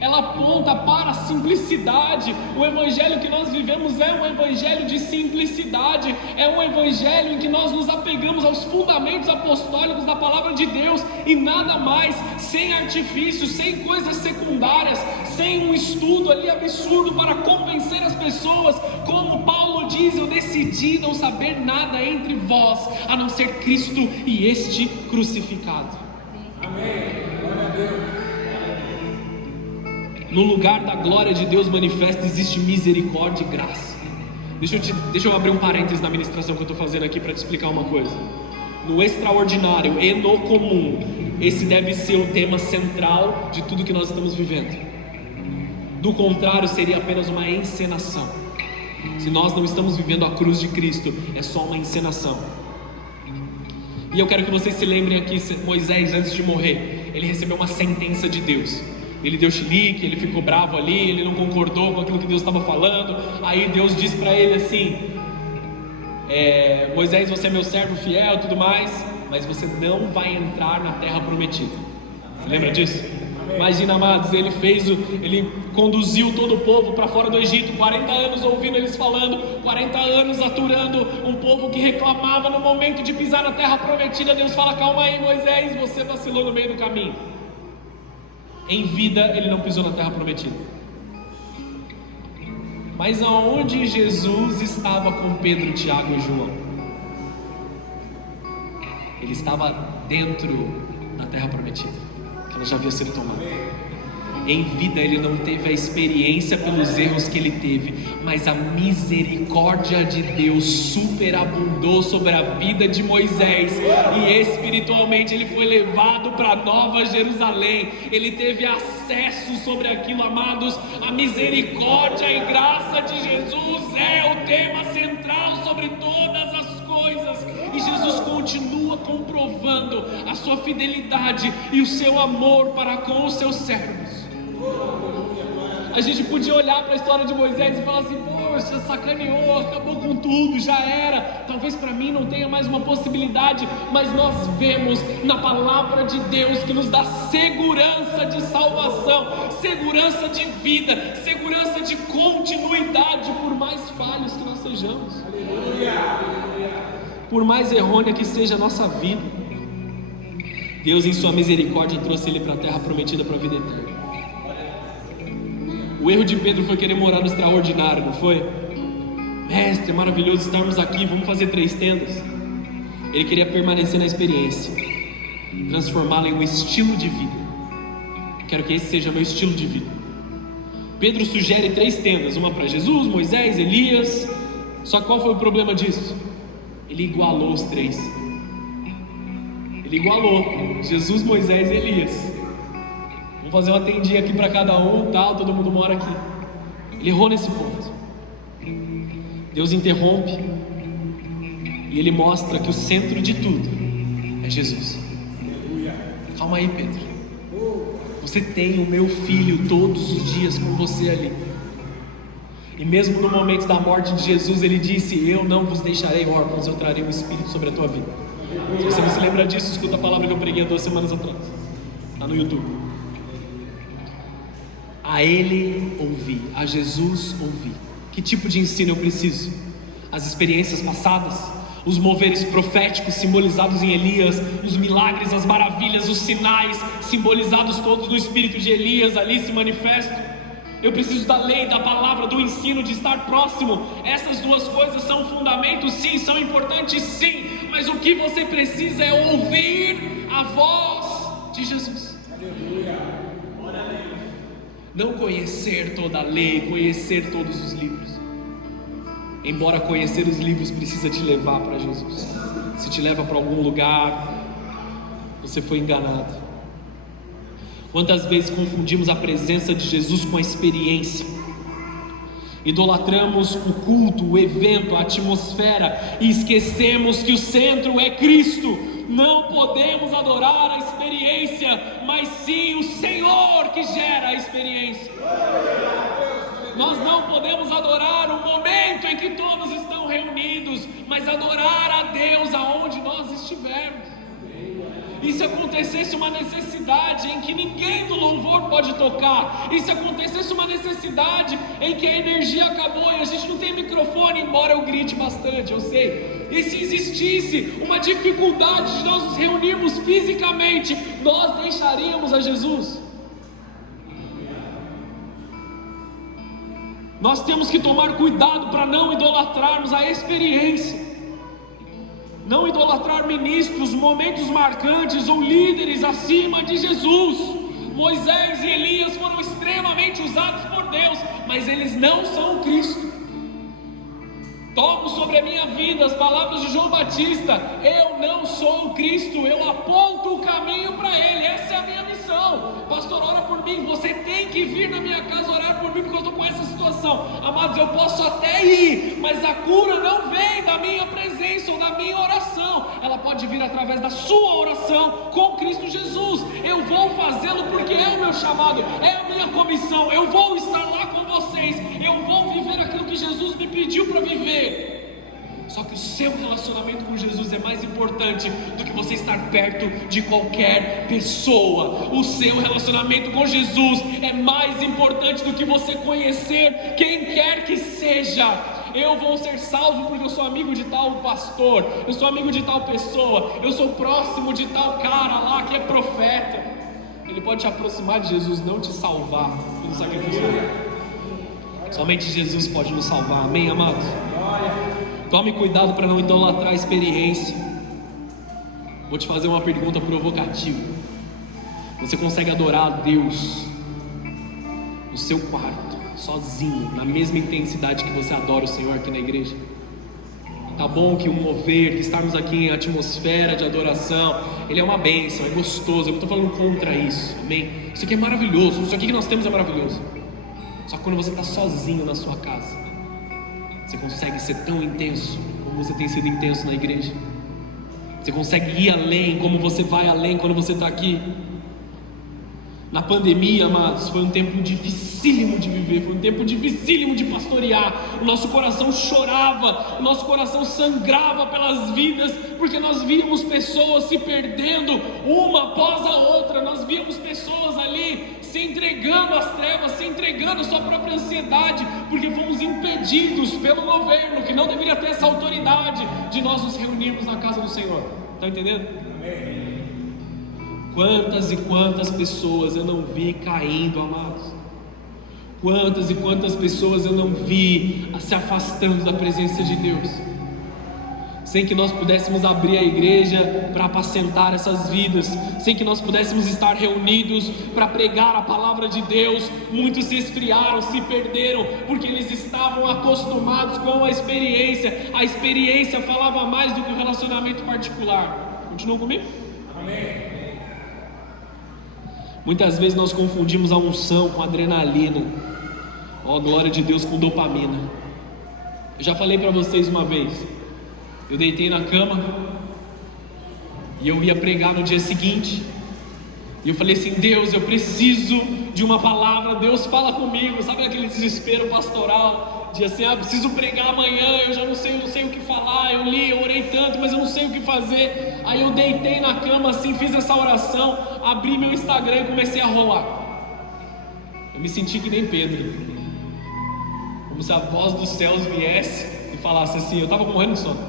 Ela aponta para a simplicidade. O evangelho que nós vivemos é um evangelho de simplicidade, é um evangelho em que nós nos apegamos aos fundamentos apostólicos da palavra de Deus e nada mais, sem artifícios, sem coisas secundárias, sem um estudo ali absurdo para convencer as pessoas. Como Paulo diz: eu decidi não saber nada entre vós, a não ser Cristo e este crucificado. Amém. Glória a Deus. No lugar da glória de Deus manifesta existe misericórdia e graça. Deixa eu abrir um parênteses na ministração que eu estou fazendo aqui para te explicar uma coisa. No extraordinário e no comum, esse deve ser o tema central de tudo que nós estamos vivendo. Do contrário, seria apenas uma encenação. Se nós não estamos vivendo a cruz de Cristo, é só uma encenação. E eu quero que vocês se lembrem aqui, Moisés, antes de morrer, ele recebeu uma sentença de Deus. Ele deu chilique, ele ficou bravo ali, ele não concordou com aquilo que Deus estava falando. Aí Deus disse para ele assim: Moisés, você é meu servo fiel e tudo mais, mas você não vai entrar na terra prometida. Você lembra disso? Amém. Imagina, amados, ele conduziu todo o povo para fora do Egito, 40 anos ouvindo eles falando, 40 anos aturando um povo que reclamava. No momento de pisar na terra prometida, Deus fala: calma aí, Moisés, você vacilou no meio do caminho. Em vida ele não pisou na terra prometida. Mas aonde Jesus estava com Pedro, Tiago e João? Ele estava dentro da terra prometida, que ela já havia sido tomada. Em vida ele não teve a experiência pelos erros que ele teve, mas a misericórdia de Deus superabundou sobre a vida de Moisés, e espiritualmente ele foi levado para Nova Jerusalém. Ele teve acesso sobre aquilo, amados. A misericórdia e graça de Jesus é o tema central sobre todas as coisas, e Jesus continua comprovando a sua fidelidade e o seu amor para com os seus servos. A gente podia olhar para a história de Moisés e falar assim: poxa, sacaneou, acabou com tudo, já era. Talvez para mim não tenha mais uma possibilidade, mas nós vemos na palavra de Deus que nos dá segurança de salvação, segurança de vida, segurança de continuidade, por mais falhos que nós sejamos, por mais errônea que seja a nossa vida. Deus, em sua misericórdia, trouxe ele para a terra prometida, para a vida eterna. O erro de Pedro foi querer morar no extraordinário, não foi? Mestre, é maravilhoso estarmos aqui, vamos fazer 3 tendas. Ele queria permanecer na experiência, transformá-la em um estilo de vida, quero que esse seja meu estilo de vida. Pedro sugere 3 tendas, uma para Jesus, Moisés, Elias. Só que qual foi o problema disso? Ele igualou os 3. Ele igualou Jesus, Moisés e Elias. Vamos fazer uma tendinha aqui para cada um, tal, todo mundo mora aqui. Ele errou nesse ponto. Deus interrompe e ele mostra que o centro de tudo é Jesus. Calma aí, Pedro. Você tem o meu filho todos os dias com você ali. E mesmo no momento da morte de Jesus, ele disse: eu não vos deixarei órfãos, eu trarei o Espírito sobre a tua vida. Se você não se lembra disso, escuta a palavra que eu preguei há 2 semanas atrás. Está no YouTube. A ele ouvi, a Jesus ouvi. Que tipo de ensino eu preciso? As experiências passadas, os moveres proféticos simbolizados em Elias, os milagres, as maravilhas, os sinais simbolizados todos no espírito de Elias ali se manifestam. Eu preciso da lei, da palavra, do ensino, de estar próximo. Essas 2 coisas são fundamentos, sim, são importantes, sim, mas o que você precisa é ouvir a voz de Jesus. Não conhecer toda a lei, conhecer todos os livros. Embora conhecer os livros precisa te levar para Jesus. Se te leva para algum lugar, você foi enganado. Quantas vezes confundimos a presença de Jesus com a experiência? Idolatramos o culto, o evento, a atmosfera e esquecemos que o centro é Cristo. Não podemos adorar a experiência, mas sim o Senhor que gera a experiência. Nós não podemos adorar o momento em que todos estão reunidos, mas adorar a Deus aonde nós estivermos. E se acontecesse uma necessidade em que ninguém do louvor pode tocar, e se acontecesse uma necessidade em que a energia acabou e a gente não tem microfone, embora eu grite bastante, eu sei, e se existisse uma dificuldade de nós nos reunirmos fisicamente, nós deixaríamos a Jesus? Nós temos que tomar cuidado para não idolatrarmos a experiência, não idolatrar ministros, momentos marcantes ou líderes acima de Jesus. Moisés e Elias foram extremamente usados por Deus, mas eles não são Cristo. Tomo sobre a minha vida as palavras de João Batista: eu não sou o Cristo, eu aponto o caminho para Ele. Essa é a minha missão. Pastor, ora por mim. Você tem que vir na minha casa orar por mim, porque eu estou com essa situação. Amados, eu posso até ir, mas a cura não vem da minha presença ou da minha oração. Ela pode vir através da sua oração com Cristo Jesus. Eu vou fazê-lo porque é o meu chamado, é a minha comissão. Eu vou estar lá com vocês, eu vou viver aquilo que Jesus me pediu para viver. Só que o seu relacionamento com Jesus é mais importante do que você estar perto de qualquer pessoa. O seu relacionamento com Jesus é mais importante do que você conhecer quem quer que seja. Eu vou ser salvo porque eu sou amigo de tal pastor, eu sou amigo de tal pessoa, eu sou próximo de tal cara lá que é profeta. Ele pode te aproximar de Jesus, não te salvar pelo sacrifício dele. Somente Jesus pode nos salvar, amém, amados? Tome cuidado para não idolatrar a experiência. Vou te fazer uma pergunta provocativa. Você consegue adorar a Deus no seu quarto, sozinho, na mesma intensidade que você adora o Senhor aqui na igreja? Tá bom que o mover, que estarmos aqui em atmosfera de adoração, ele é uma bênção, é gostoso. Eu não estou falando contra isso, amém? Isso aqui é maravilhoso, isso aqui que nós temos é maravilhoso. Só que quando você está sozinho na sua casa, você consegue ser tão intenso como você tem sido intenso na igreja. Você consegue ir além como você vai além quando você está aqui. Na pandemia, amados, foi um tempo dificílimo de viver, foi um tempo dificílimo de pastorear. O nosso coração chorava, o nosso coração sangrava pelas vidas, porque nós víamos pessoas se perdendo uma após a outra. Nós víamos pessoas ali se entregando às trevas, se entregando à sua própria ansiedade, porque fomos impedidos pelo governo, que não deveria ter essa autoridade de nós nos reunirmos na casa do Senhor. Está entendendo? Amém. Quantas e quantas pessoas eu não vi caindo, amados? Quantas e quantas pessoas eu não vi se afastando da presença de Deus? sem que nós pudéssemos abrir a igreja para apacentar essas vidas, sem que nós pudéssemos estar reunidos para pregar a palavra de Deus. Muitos se esfriaram, se perderam, porque eles estavam acostumados com a experiência falava mais do que o relacionamento particular. Continuam comigo? Amém. Muitas vezes nós confundimos a unção com adrenalina, ó, glória de Deus, com dopamina. Eu já falei para vocês uma vez, eu deitei na cama e eu ia pregar no dia seguinte, e eu falei assim: Deus, eu preciso de uma palavra, Deus fala comigo. Sabe aquele desespero pastoral de assim, preciso pregar amanhã, eu já não sei o que falar, eu li, eu orei tanto, mas eu não sei o que fazer. Aí eu deitei na cama assim, fiz essa oração, abri meu Instagram e comecei a rolar. Eu me senti que nem Pedro, como se a voz dos céus viesse e falasse assim, eu estava morrendo de sono,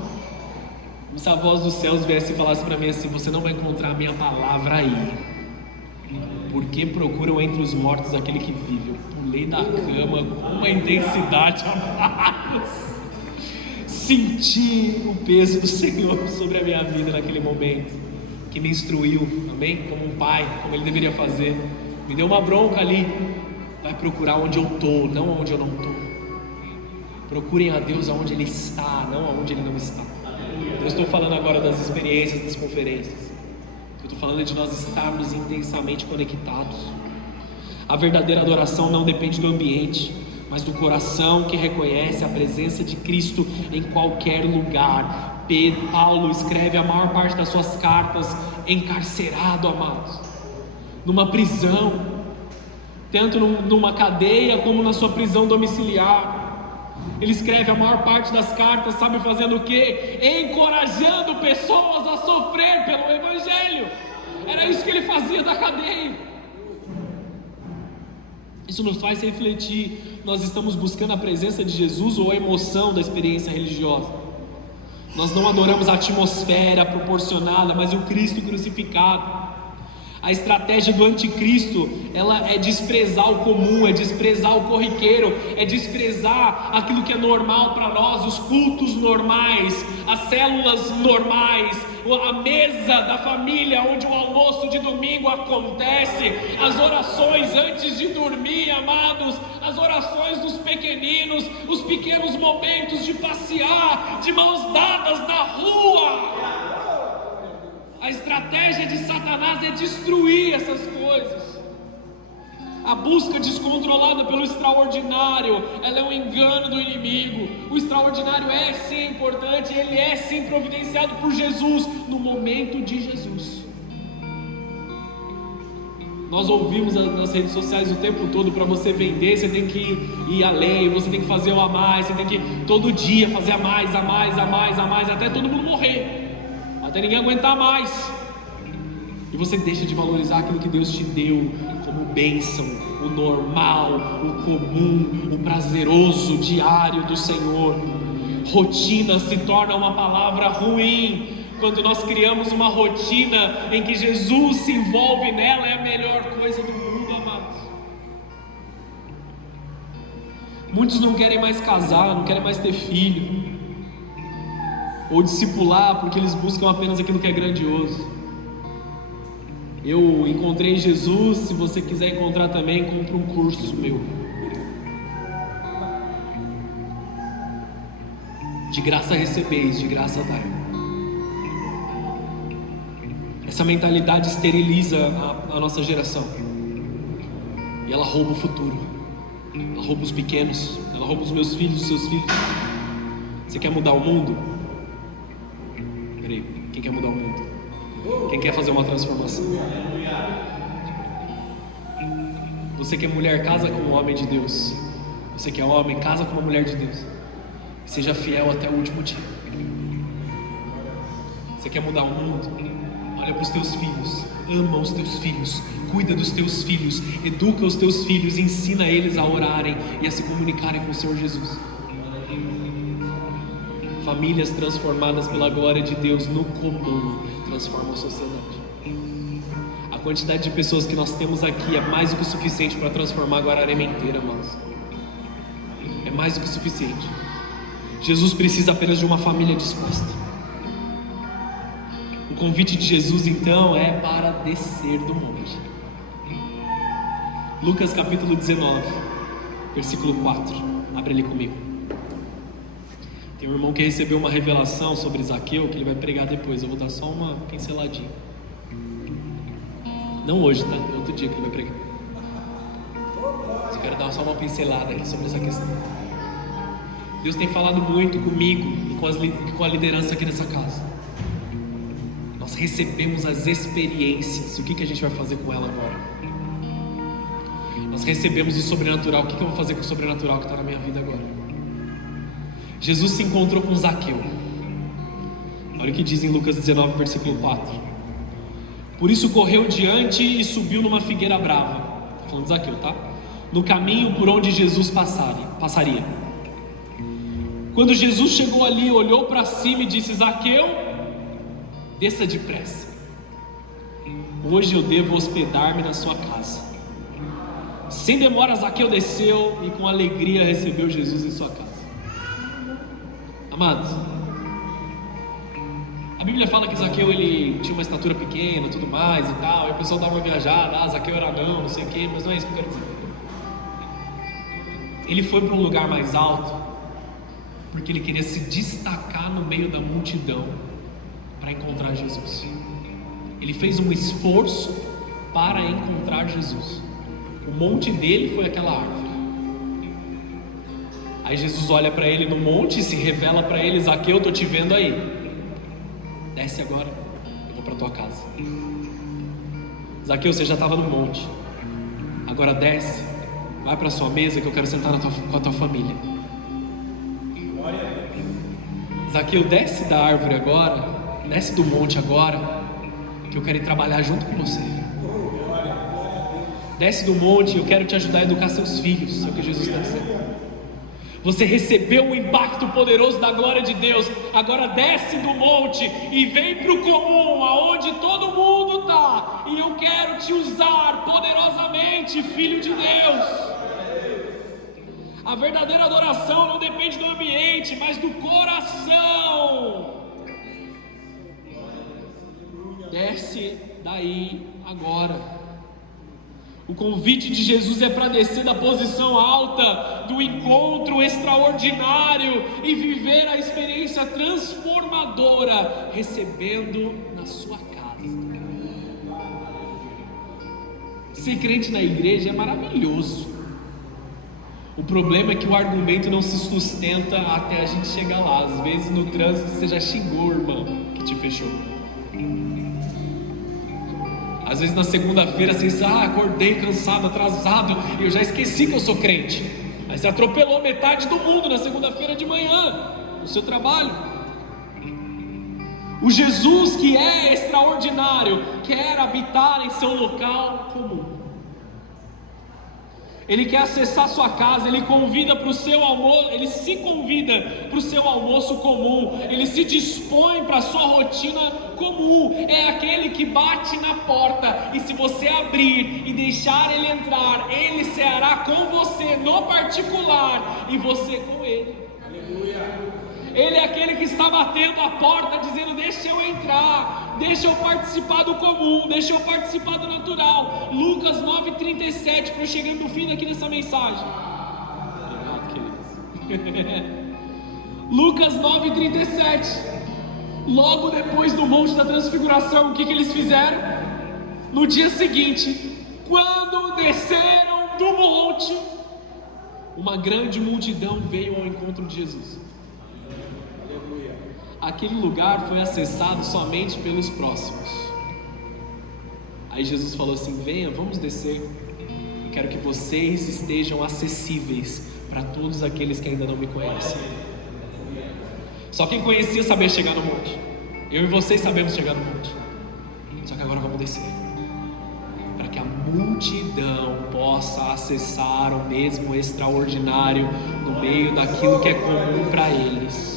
como se a voz dos céus viesse e falasse para mim assim: você não vai encontrar a minha palavra aí, porque procuram entre os mortos aquele que vive. Eu pulei da cama com uma intensidade, amados, senti o peso do Senhor sobre a minha vida naquele momento, que me instruiu, amém? Como um pai, como ele deveria fazer, me deu uma bronca ali. Vai procurar onde eu estou, não onde eu não estou. Procurem a Deus aonde Ele está, não aonde Ele não está. Eu estou falando agora das experiências, das conferências. Eu estou falando de nós estarmos intensamente conectados. A verdadeira adoração não depende do ambiente, mas do coração que reconhece a presença de Cristo em qualquer lugar. Paulo escreve a maior parte das suas cartas encarcerado, amados, numa prisão, tanto numa cadeia como na sua prisão domiciliar. Ele escreve a maior parte das cartas, sabe fazendo o quê? Encorajando pessoas a sofrer pelo Evangelho. Era isso que ele fazia da cadeia. Isso nos faz refletir: nós estamos buscando a presença de Jesus ou a emoção da experiência religiosa? Nós não adoramos a atmosfera proporcionada, mas o Cristo crucificado. A estratégia do anticristo, ela é desprezar o comum, é desprezar o corriqueiro, é desprezar aquilo que é normal para nós, os cultos normais, as células normais, a mesa da família onde o almoço de domingo acontece, as orações antes de dormir, amados, as orações dos pequeninos, os pequenos momentos de passear de mãos dadas na rua. A estratégia de Satanás é destruir essas coisas. A busca descontrolada pelo extraordinário, ela é um engano do inimigo. O extraordinário é sim importante, ele é sim providenciado por Jesus no momento de Jesus. Nós ouvimos nas redes sociais o tempo todo: para você vender, você tem que ir além, você tem que fazer o a mais, você tem que todo dia fazer a mais, até todo mundo morrer, até ninguém aguentar mais. E você deixa de valorizar aquilo que Deus te deu como bênção, o normal, o comum, o prazeroso diário do Senhor. Rotina se torna uma palavra ruim quando nós criamos uma rotina em que Jesus se envolve nela. É a melhor coisa do mundo, amados. Muitos não querem mais casar, não querem mais ter filho, ou discipular, porque eles buscam apenas aquilo que é grandioso. Eu encontrei Jesus. Se você quiser encontrar também, compre um curso meu, de graça recebeis, de graça dai. Essa mentalidade esteriliza a nossa geração, e ela rouba o futuro, ela rouba os pequenos, ela rouba os meus filhos, os seus filhos. Você quer mudar o mundo? Peraí, quem quer mudar o mundo? Quem quer fazer uma transformação? Você que é mulher, casa com um homem de Deus. Você que é homem, casa com uma mulher de Deus. Seja fiel até o último dia. Você quer mudar o mundo? Olha para os teus filhos, ama os teus filhos, cuida dos teus filhos, educa os teus filhos, ensina eles a orarem e a se comunicarem com o Senhor Jesus. Famílias transformadas pela glória de Deus no comum transformam a sociedade. A quantidade de pessoas que nós temos aqui é mais do que o suficiente para transformar Guararema inteira, irmãos. É mais do que o suficiente. Jesus precisa apenas de uma família disposta. convite de Jesus então é para descer do monte. Lucas capítulo 19, versículo 4. Abre ali comigo. Tem um irmão que recebeu uma revelação sobre Zaqueu, que ele vai pregar depois. Eu vou dar só uma pinceladinha. Não hoje, tá? É outro dia que ele vai pregar. Eu quero dar só uma pincelada aqui sobre essa questão. Deus tem falado muito comigo e com a liderança aqui nessa casa. Nós recebemos as experiências. O que a gente vai fazer com ela agora? Nós recebemos o sobrenatural. O que eu vou fazer com o sobrenatural que está na minha vida agora? Jesus se encontrou com Zaqueu. Olha o que diz em Lucas 19, versículo 4. Por isso correu diante e subiu numa figueira brava. Está falando de Zaqueu, tá? No caminho por onde Jesus passaria. Quando Jesus chegou ali, olhou para cima e disse: Zaqueu, desça depressa. Hoje eu devo hospedar-me na sua casa. Sem demora, Zaqueu desceu e com alegria recebeu Jesus em sua casa. Amados, a Bíblia fala que Zaqueu ele tinha uma estatura pequena, tudo mais e tal, e o pessoal dava uma viajada, Zaqueu era não sei o que, mas não é isso que eu quero dizer. Ele foi para um lugar mais alto porque ele queria se destacar no meio da multidão para encontrar Jesus. Ele fez um esforço para encontrar Jesus. O monte dele foi aquela árvore. Aí Jesus olha para ele no monte e se revela para ele: Zaqueu, estou te vendo aí. Desce agora, eu vou para tua casa. Zaqueu, você já estava no monte. Agora desce, vai para sua mesa que eu quero sentar com a tua família. Zaqueu, desce da árvore agora, desce do monte agora, que eu quero ir trabalhar junto com você. Desce do monte, eu quero te ajudar a educar seus filhos. É o que Jesus está dizendo. Você recebeu um impacto poderoso da glória de Deus. Agora desce do monte e vem para o comum, aonde todo mundo está. E eu quero te usar poderosamente, filho de Deus. A verdadeira adoração não depende do ambiente, mas do coração. Desce daí agora. O convite de Jesus é para descer da posição alta, do encontro extraordinário e viver a experiência transformadora, recebendo na sua casa. Ser crente na igreja é maravilhoso. O problema é que o argumento não se sustenta até a gente chegar lá. Às vezes no trânsito você já xingou o irmão que te fechou. Às vezes na segunda-feira você diz: acordei cansado, atrasado, e eu já esqueci que eu sou crente. Aí você atropelou metade do mundo na segunda-feira de manhã, no seu trabalho. O Jesus que é extraordinário quer habitar em seu local comum. Ele quer acessar sua casa, ele convida para o seu almoço, ele se convida para o seu almoço comum, ele se dispõe para a sua rotina comum. É aquele que bate na porta, e se você abrir e deixar ele entrar, ele ceará com você no particular e você com ele. Aleluia. Ele é aquele que está batendo a porta, dizendo: deixa eu entrar, deixa eu participar do comum, deixa eu participar do natural. Lucas 9:37, para eu chegar no fim daqui dessa mensagem. Lucas 9:37. Logo depois do Monte da Transfiguração, o que eles fizeram? No dia seguinte, quando desceram do monte, uma grande multidão veio ao encontro de Jesus. Aquele lugar foi acessado somente pelos próximos. Aí Jesus falou assim: venha, vamos descer. Eu quero que vocês estejam acessíveis para todos aqueles que ainda não me conhecem. Só quem conhecia sabia chegar no monte. Eu e vocês sabemos chegar no monte. Só que agora vamos descer, para que a multidão possa acessar o mesmo extraordinário no meio daquilo que é comum para eles.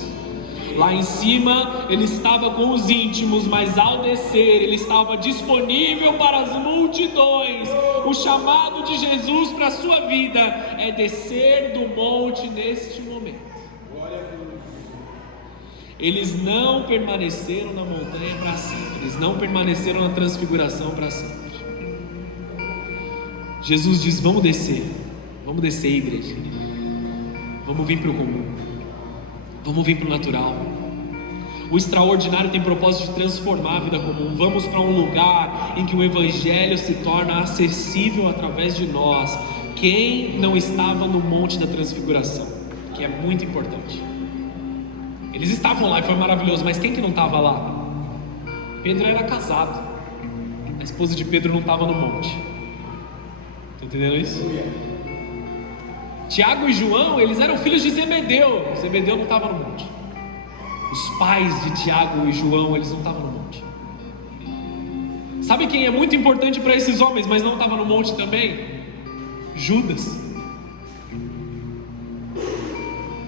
Lá em cima ele estava com os íntimos, mas ao descer ele estava disponível para as multidões. O chamado de Jesus para a sua vida é descer do monte neste momento. Eles não permaneceram na montanha para sempre. Eles não permaneceram na transfiguração para sempre. Jesus diz: vamos descer, igreja. Vamos vir para o comum, vamos vir para o natural. O extraordinário tem propósito de transformar a vida comum. Vamos para um lugar em que o Evangelho se torna acessível através de nós. Quem não estava no Monte da Transfiguração, que é muito importante. Eles estavam lá e foi maravilhoso, mas quem que não estava lá? Pedro era casado, a esposa de Pedro não estava no monte. Está entendendo isso? Tiago e João, eles eram filhos de Zebedeu. Zebedeu não estava no monte. Os pais de Tiago e João, eles não estavam no monte. Sabe quem é muito importante para esses homens, mas não estava no monte também? Judas.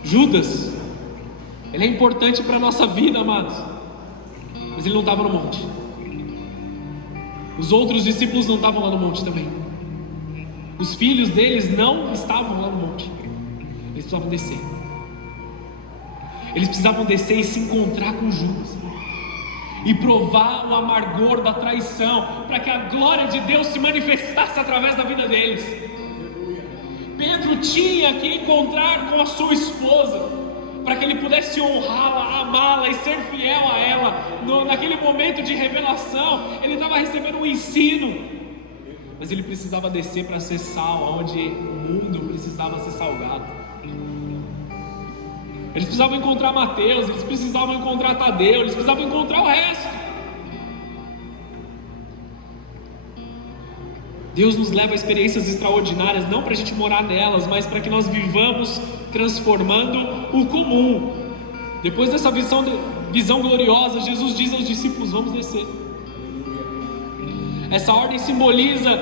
Judas, ele é importante para a nossa vida, amados, mas ele não estava no monte. Os outros discípulos não estavam lá no monte também. Os filhos deles não estavam lá no monte. Eles precisavam descer. Eles precisavam descer e se encontrar com Judas e provar o amargor da traição, para que a glória de Deus se manifestasse através da vida deles. Pedro tinha que encontrar com a sua esposa, para que ele pudesse honrá-la, amá-la e ser fiel a ela. Naquele momento de revelação, ele estava recebendo um ensino, mas ele precisava descer para ser sal, onde o mundo precisava ser salgado. Eles precisavam encontrar Mateus, eles precisavam encontrar Tadeu, eles precisavam encontrar o resto. Deus nos leva a experiências extraordinárias, não para a gente morar nelas, mas para que nós vivamos transformando o comum. Depois dessa visão gloriosa, Jesus diz aos discípulos: vamos descer. Essa ordem simboliza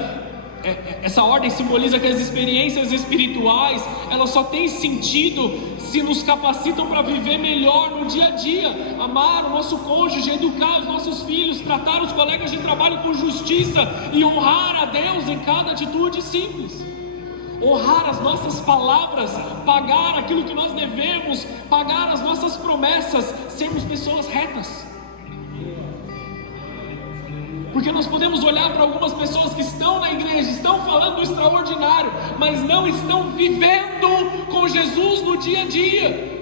que as experiências espirituais, elas só têm sentido se nos capacitam para viver melhor no dia a dia, amar o nosso cônjuge, educar os nossos filhos, tratar os colegas de trabalho com justiça e honrar a Deus em cada atitude simples. Honrar as nossas palavras, pagar aquilo que nós devemos, pagar as nossas promessas, sermos pessoas retas. Porque nós podemos olhar para algumas pessoas que estão na igreja, estão falando do extraordinário, mas não estão vivendo com Jesus no dia a dia.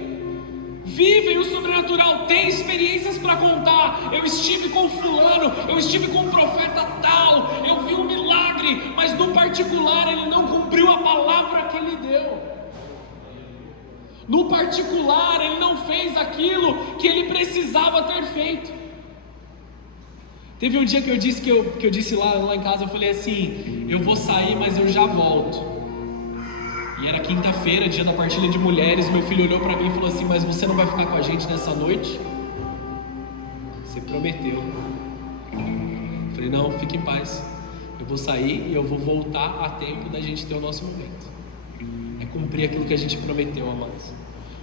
Vivem o sobrenatural, têm experiências para contar. Eu estive com fulano, eu estive com um profeta tal, eu vi um milagre, mas no particular ele não cumpriu a palavra que ele deu. No particular ele não fez aquilo que ele precisava ter feito. Teve um dia que eu disse lá em casa, eu falei assim: eu vou sair, mas eu já volto. E era quinta-feira, dia da partilha de mulheres. Meu filho olhou para mim e falou assim: mas você não vai ficar com a gente nessa noite? Você prometeu. Eu falei: não, fique em paz. Eu vou sair e eu vou voltar a tempo da gente ter o nosso momento. É cumprir aquilo que a gente prometeu, amados.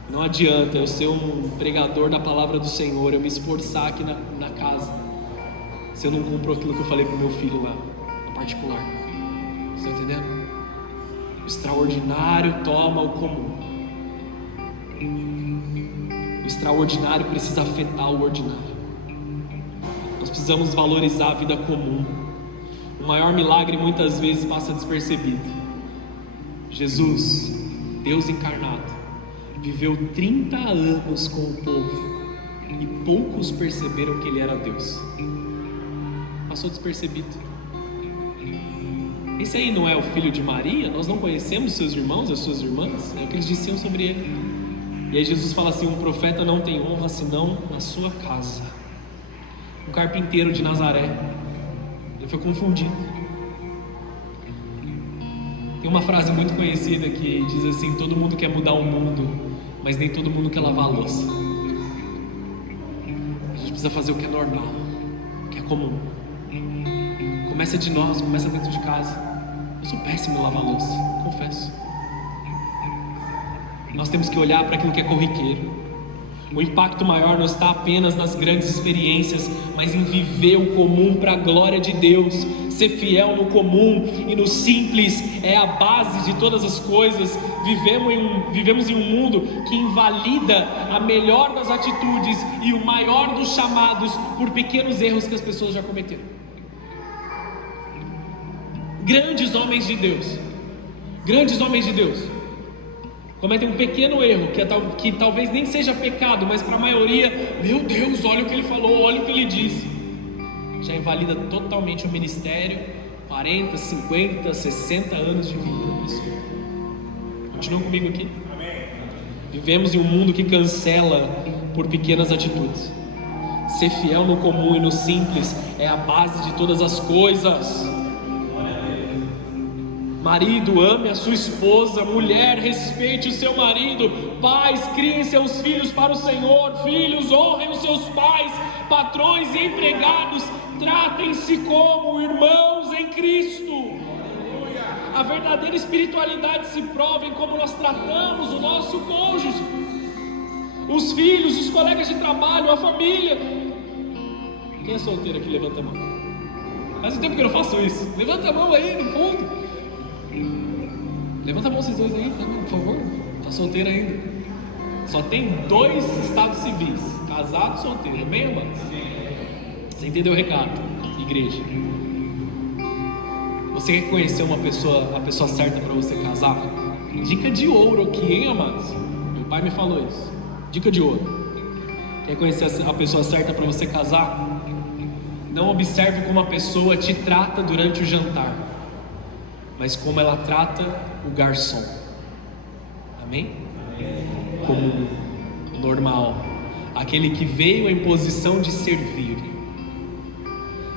Não adianta eu ser um pregador da palavra do Senhor, eu me esforçar aqui na casa, se eu não cumpro aquilo que eu falei para o meu filho lá, no particular. Você está entendendo? O extraordinário toma o comum. O extraordinário precisa afetar o ordinário. Nós precisamos valorizar a vida comum. O maior milagre muitas vezes passa despercebido. Jesus, Deus encarnado, viveu 30 anos com o povo e poucos perceberam que ele era Deus. Passou despercebido. Esse aí não é o filho de Maria? Nós não conhecemos seus irmãos, as suas irmãs? É o que eles diziam sobre ele. E aí Jesus fala assim: um profeta não tem honra senão na sua casa. Um carpinteiro de Nazaré, ele foi confundido. Tem uma frase muito conhecida que diz assim: todo mundo quer mudar o mundo, mas nem todo mundo quer lavar a louça. A gente precisa fazer o que é normal, o que é comum. Começa de nós, começa dentro de casa. Eu sou péssimo em lavar louça, confesso. Nós temos que olhar para aquilo que é corriqueiro. O impacto maior não está apenas nas grandes experiências, mas em viver o comum para a glória de Deus. Ser fiel no comum e no simples é a base de todas as coisas. Vivemos em um mundo que invalida a melhor das atitudes e o maior dos chamados por pequenos erros que as pessoas já cometeram. Grandes homens de Deus cometem um pequeno erro, que talvez nem seja pecado, mas para a maioria, meu Deus, olha o que ele falou, olha o que ele disse. Já invalida totalmente o ministério, 40, 50, 60 anos de vida. Continuam comigo aqui? Amém. Vivemos em um mundo que cancela por pequenas atitudes. Ser fiel no comum e no simples é a base de todas as coisas. Marido, ame a sua esposa. Mulher, respeite o seu marido. Pais, criem seus filhos para o Senhor. Filhos, honrem os seus pais. Patrões e empregados, tratem-se como irmãos em Cristo. A verdadeira espiritualidade se prova em como nós tratamos o nosso cônjuge, os filhos, os colegas de trabalho, a família. Quem é solteiro aqui, levanta a mão. Faz um tempo que eu não faço isso. Levanta a mão aí no fundo. Levanta a mão vocês dois aí, por favor. Tá solteiro ainda? Só tem 2 estados civis: casado e solteiro. Bem, amados? Você entendeu o recado, igreja? Você quer conhecer a pessoa certa para você casar? Dica de ouro aqui, hein, amados? Meu pai me falou isso. Dica de ouro. Quer conhecer a pessoa certa para você casar? Não observe como a pessoa te trata durante o jantar, mas como ela trata o garçom. Amém? Como normal. Aquele que veio em posição de servir.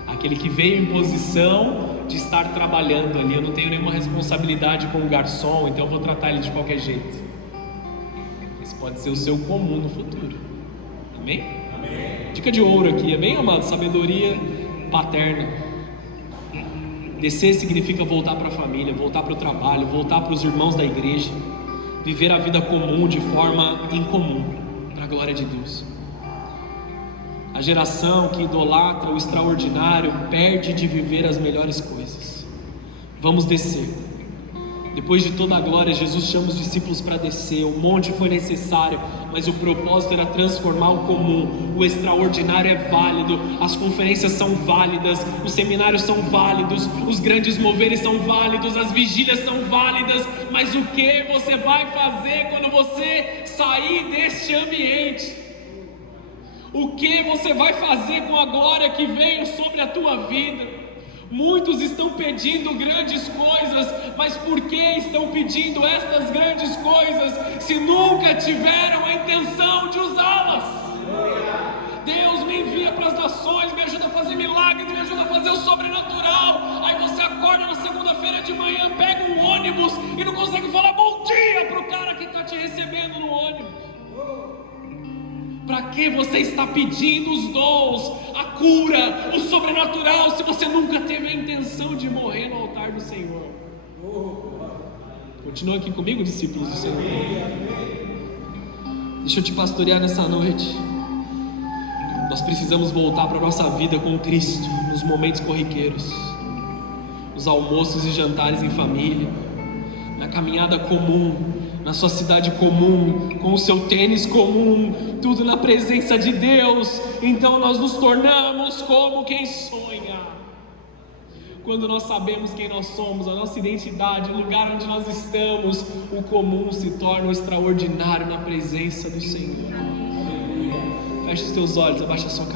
Aquele que veio em posição de estar trabalhando ali. Eu não tenho nenhuma responsabilidade com o garçom, então eu vou tratar ele de qualquer jeito. Esse pode ser o seu comum no futuro. Amém? Amém. Dica de ouro aqui, amém, amado? Sabedoria paterna. Descer significa voltar para a família, voltar para o trabalho, voltar para os irmãos da igreja. Viver a vida comum de forma incomum, para a glória de Deus. A geração que idolatra o extraordinário perde de viver as melhores coisas. Vamos descer. Depois de toda a glória, Jesus chama os discípulos para descer. O monte foi necessário, mas o propósito era transformar o comum. O extraordinário é válido, as conferências são válidas, os seminários são válidos, os grandes moveres são válidos, as vigílias são válidas, mas o que você vai fazer quando você sair deste ambiente? O que você vai fazer com a glória que veio sobre a tua vida? Muitos estão pedindo grandes coisas, mas por que estão pedindo estas grandes coisas se nunca tiveram a intenção de usá-las? Deus me envia para as nações, me ajuda a fazer milagres, me ajuda a fazer o sobrenatural. Aí você acorda na segunda-feira de manhã, pega um ônibus e não consegue falar bom dia para o cara que está te recebendo no ônibus. Para que você está pedindo os dons, a cura, o sobrenatural, se você nunca teve a intenção de morrer no altar do Senhor? Continua aqui comigo, discípulos do Senhor. Deixa eu te pastorear nessa noite. Nós precisamos voltar para a nossa vida com Cristo, nos momentos corriqueiros, nos almoços e jantares em família, na caminhada comum, na sua cidade comum, com o seu tênis comum, tudo na presença de Deus. Então nós nos tornamos como quem sonha. Quando nós sabemos quem nós somos, a nossa identidade, o lugar onde nós estamos, o comum se torna o extraordinário na presença do Senhor. Feche os teus olhos, abaixa a sua cabeça.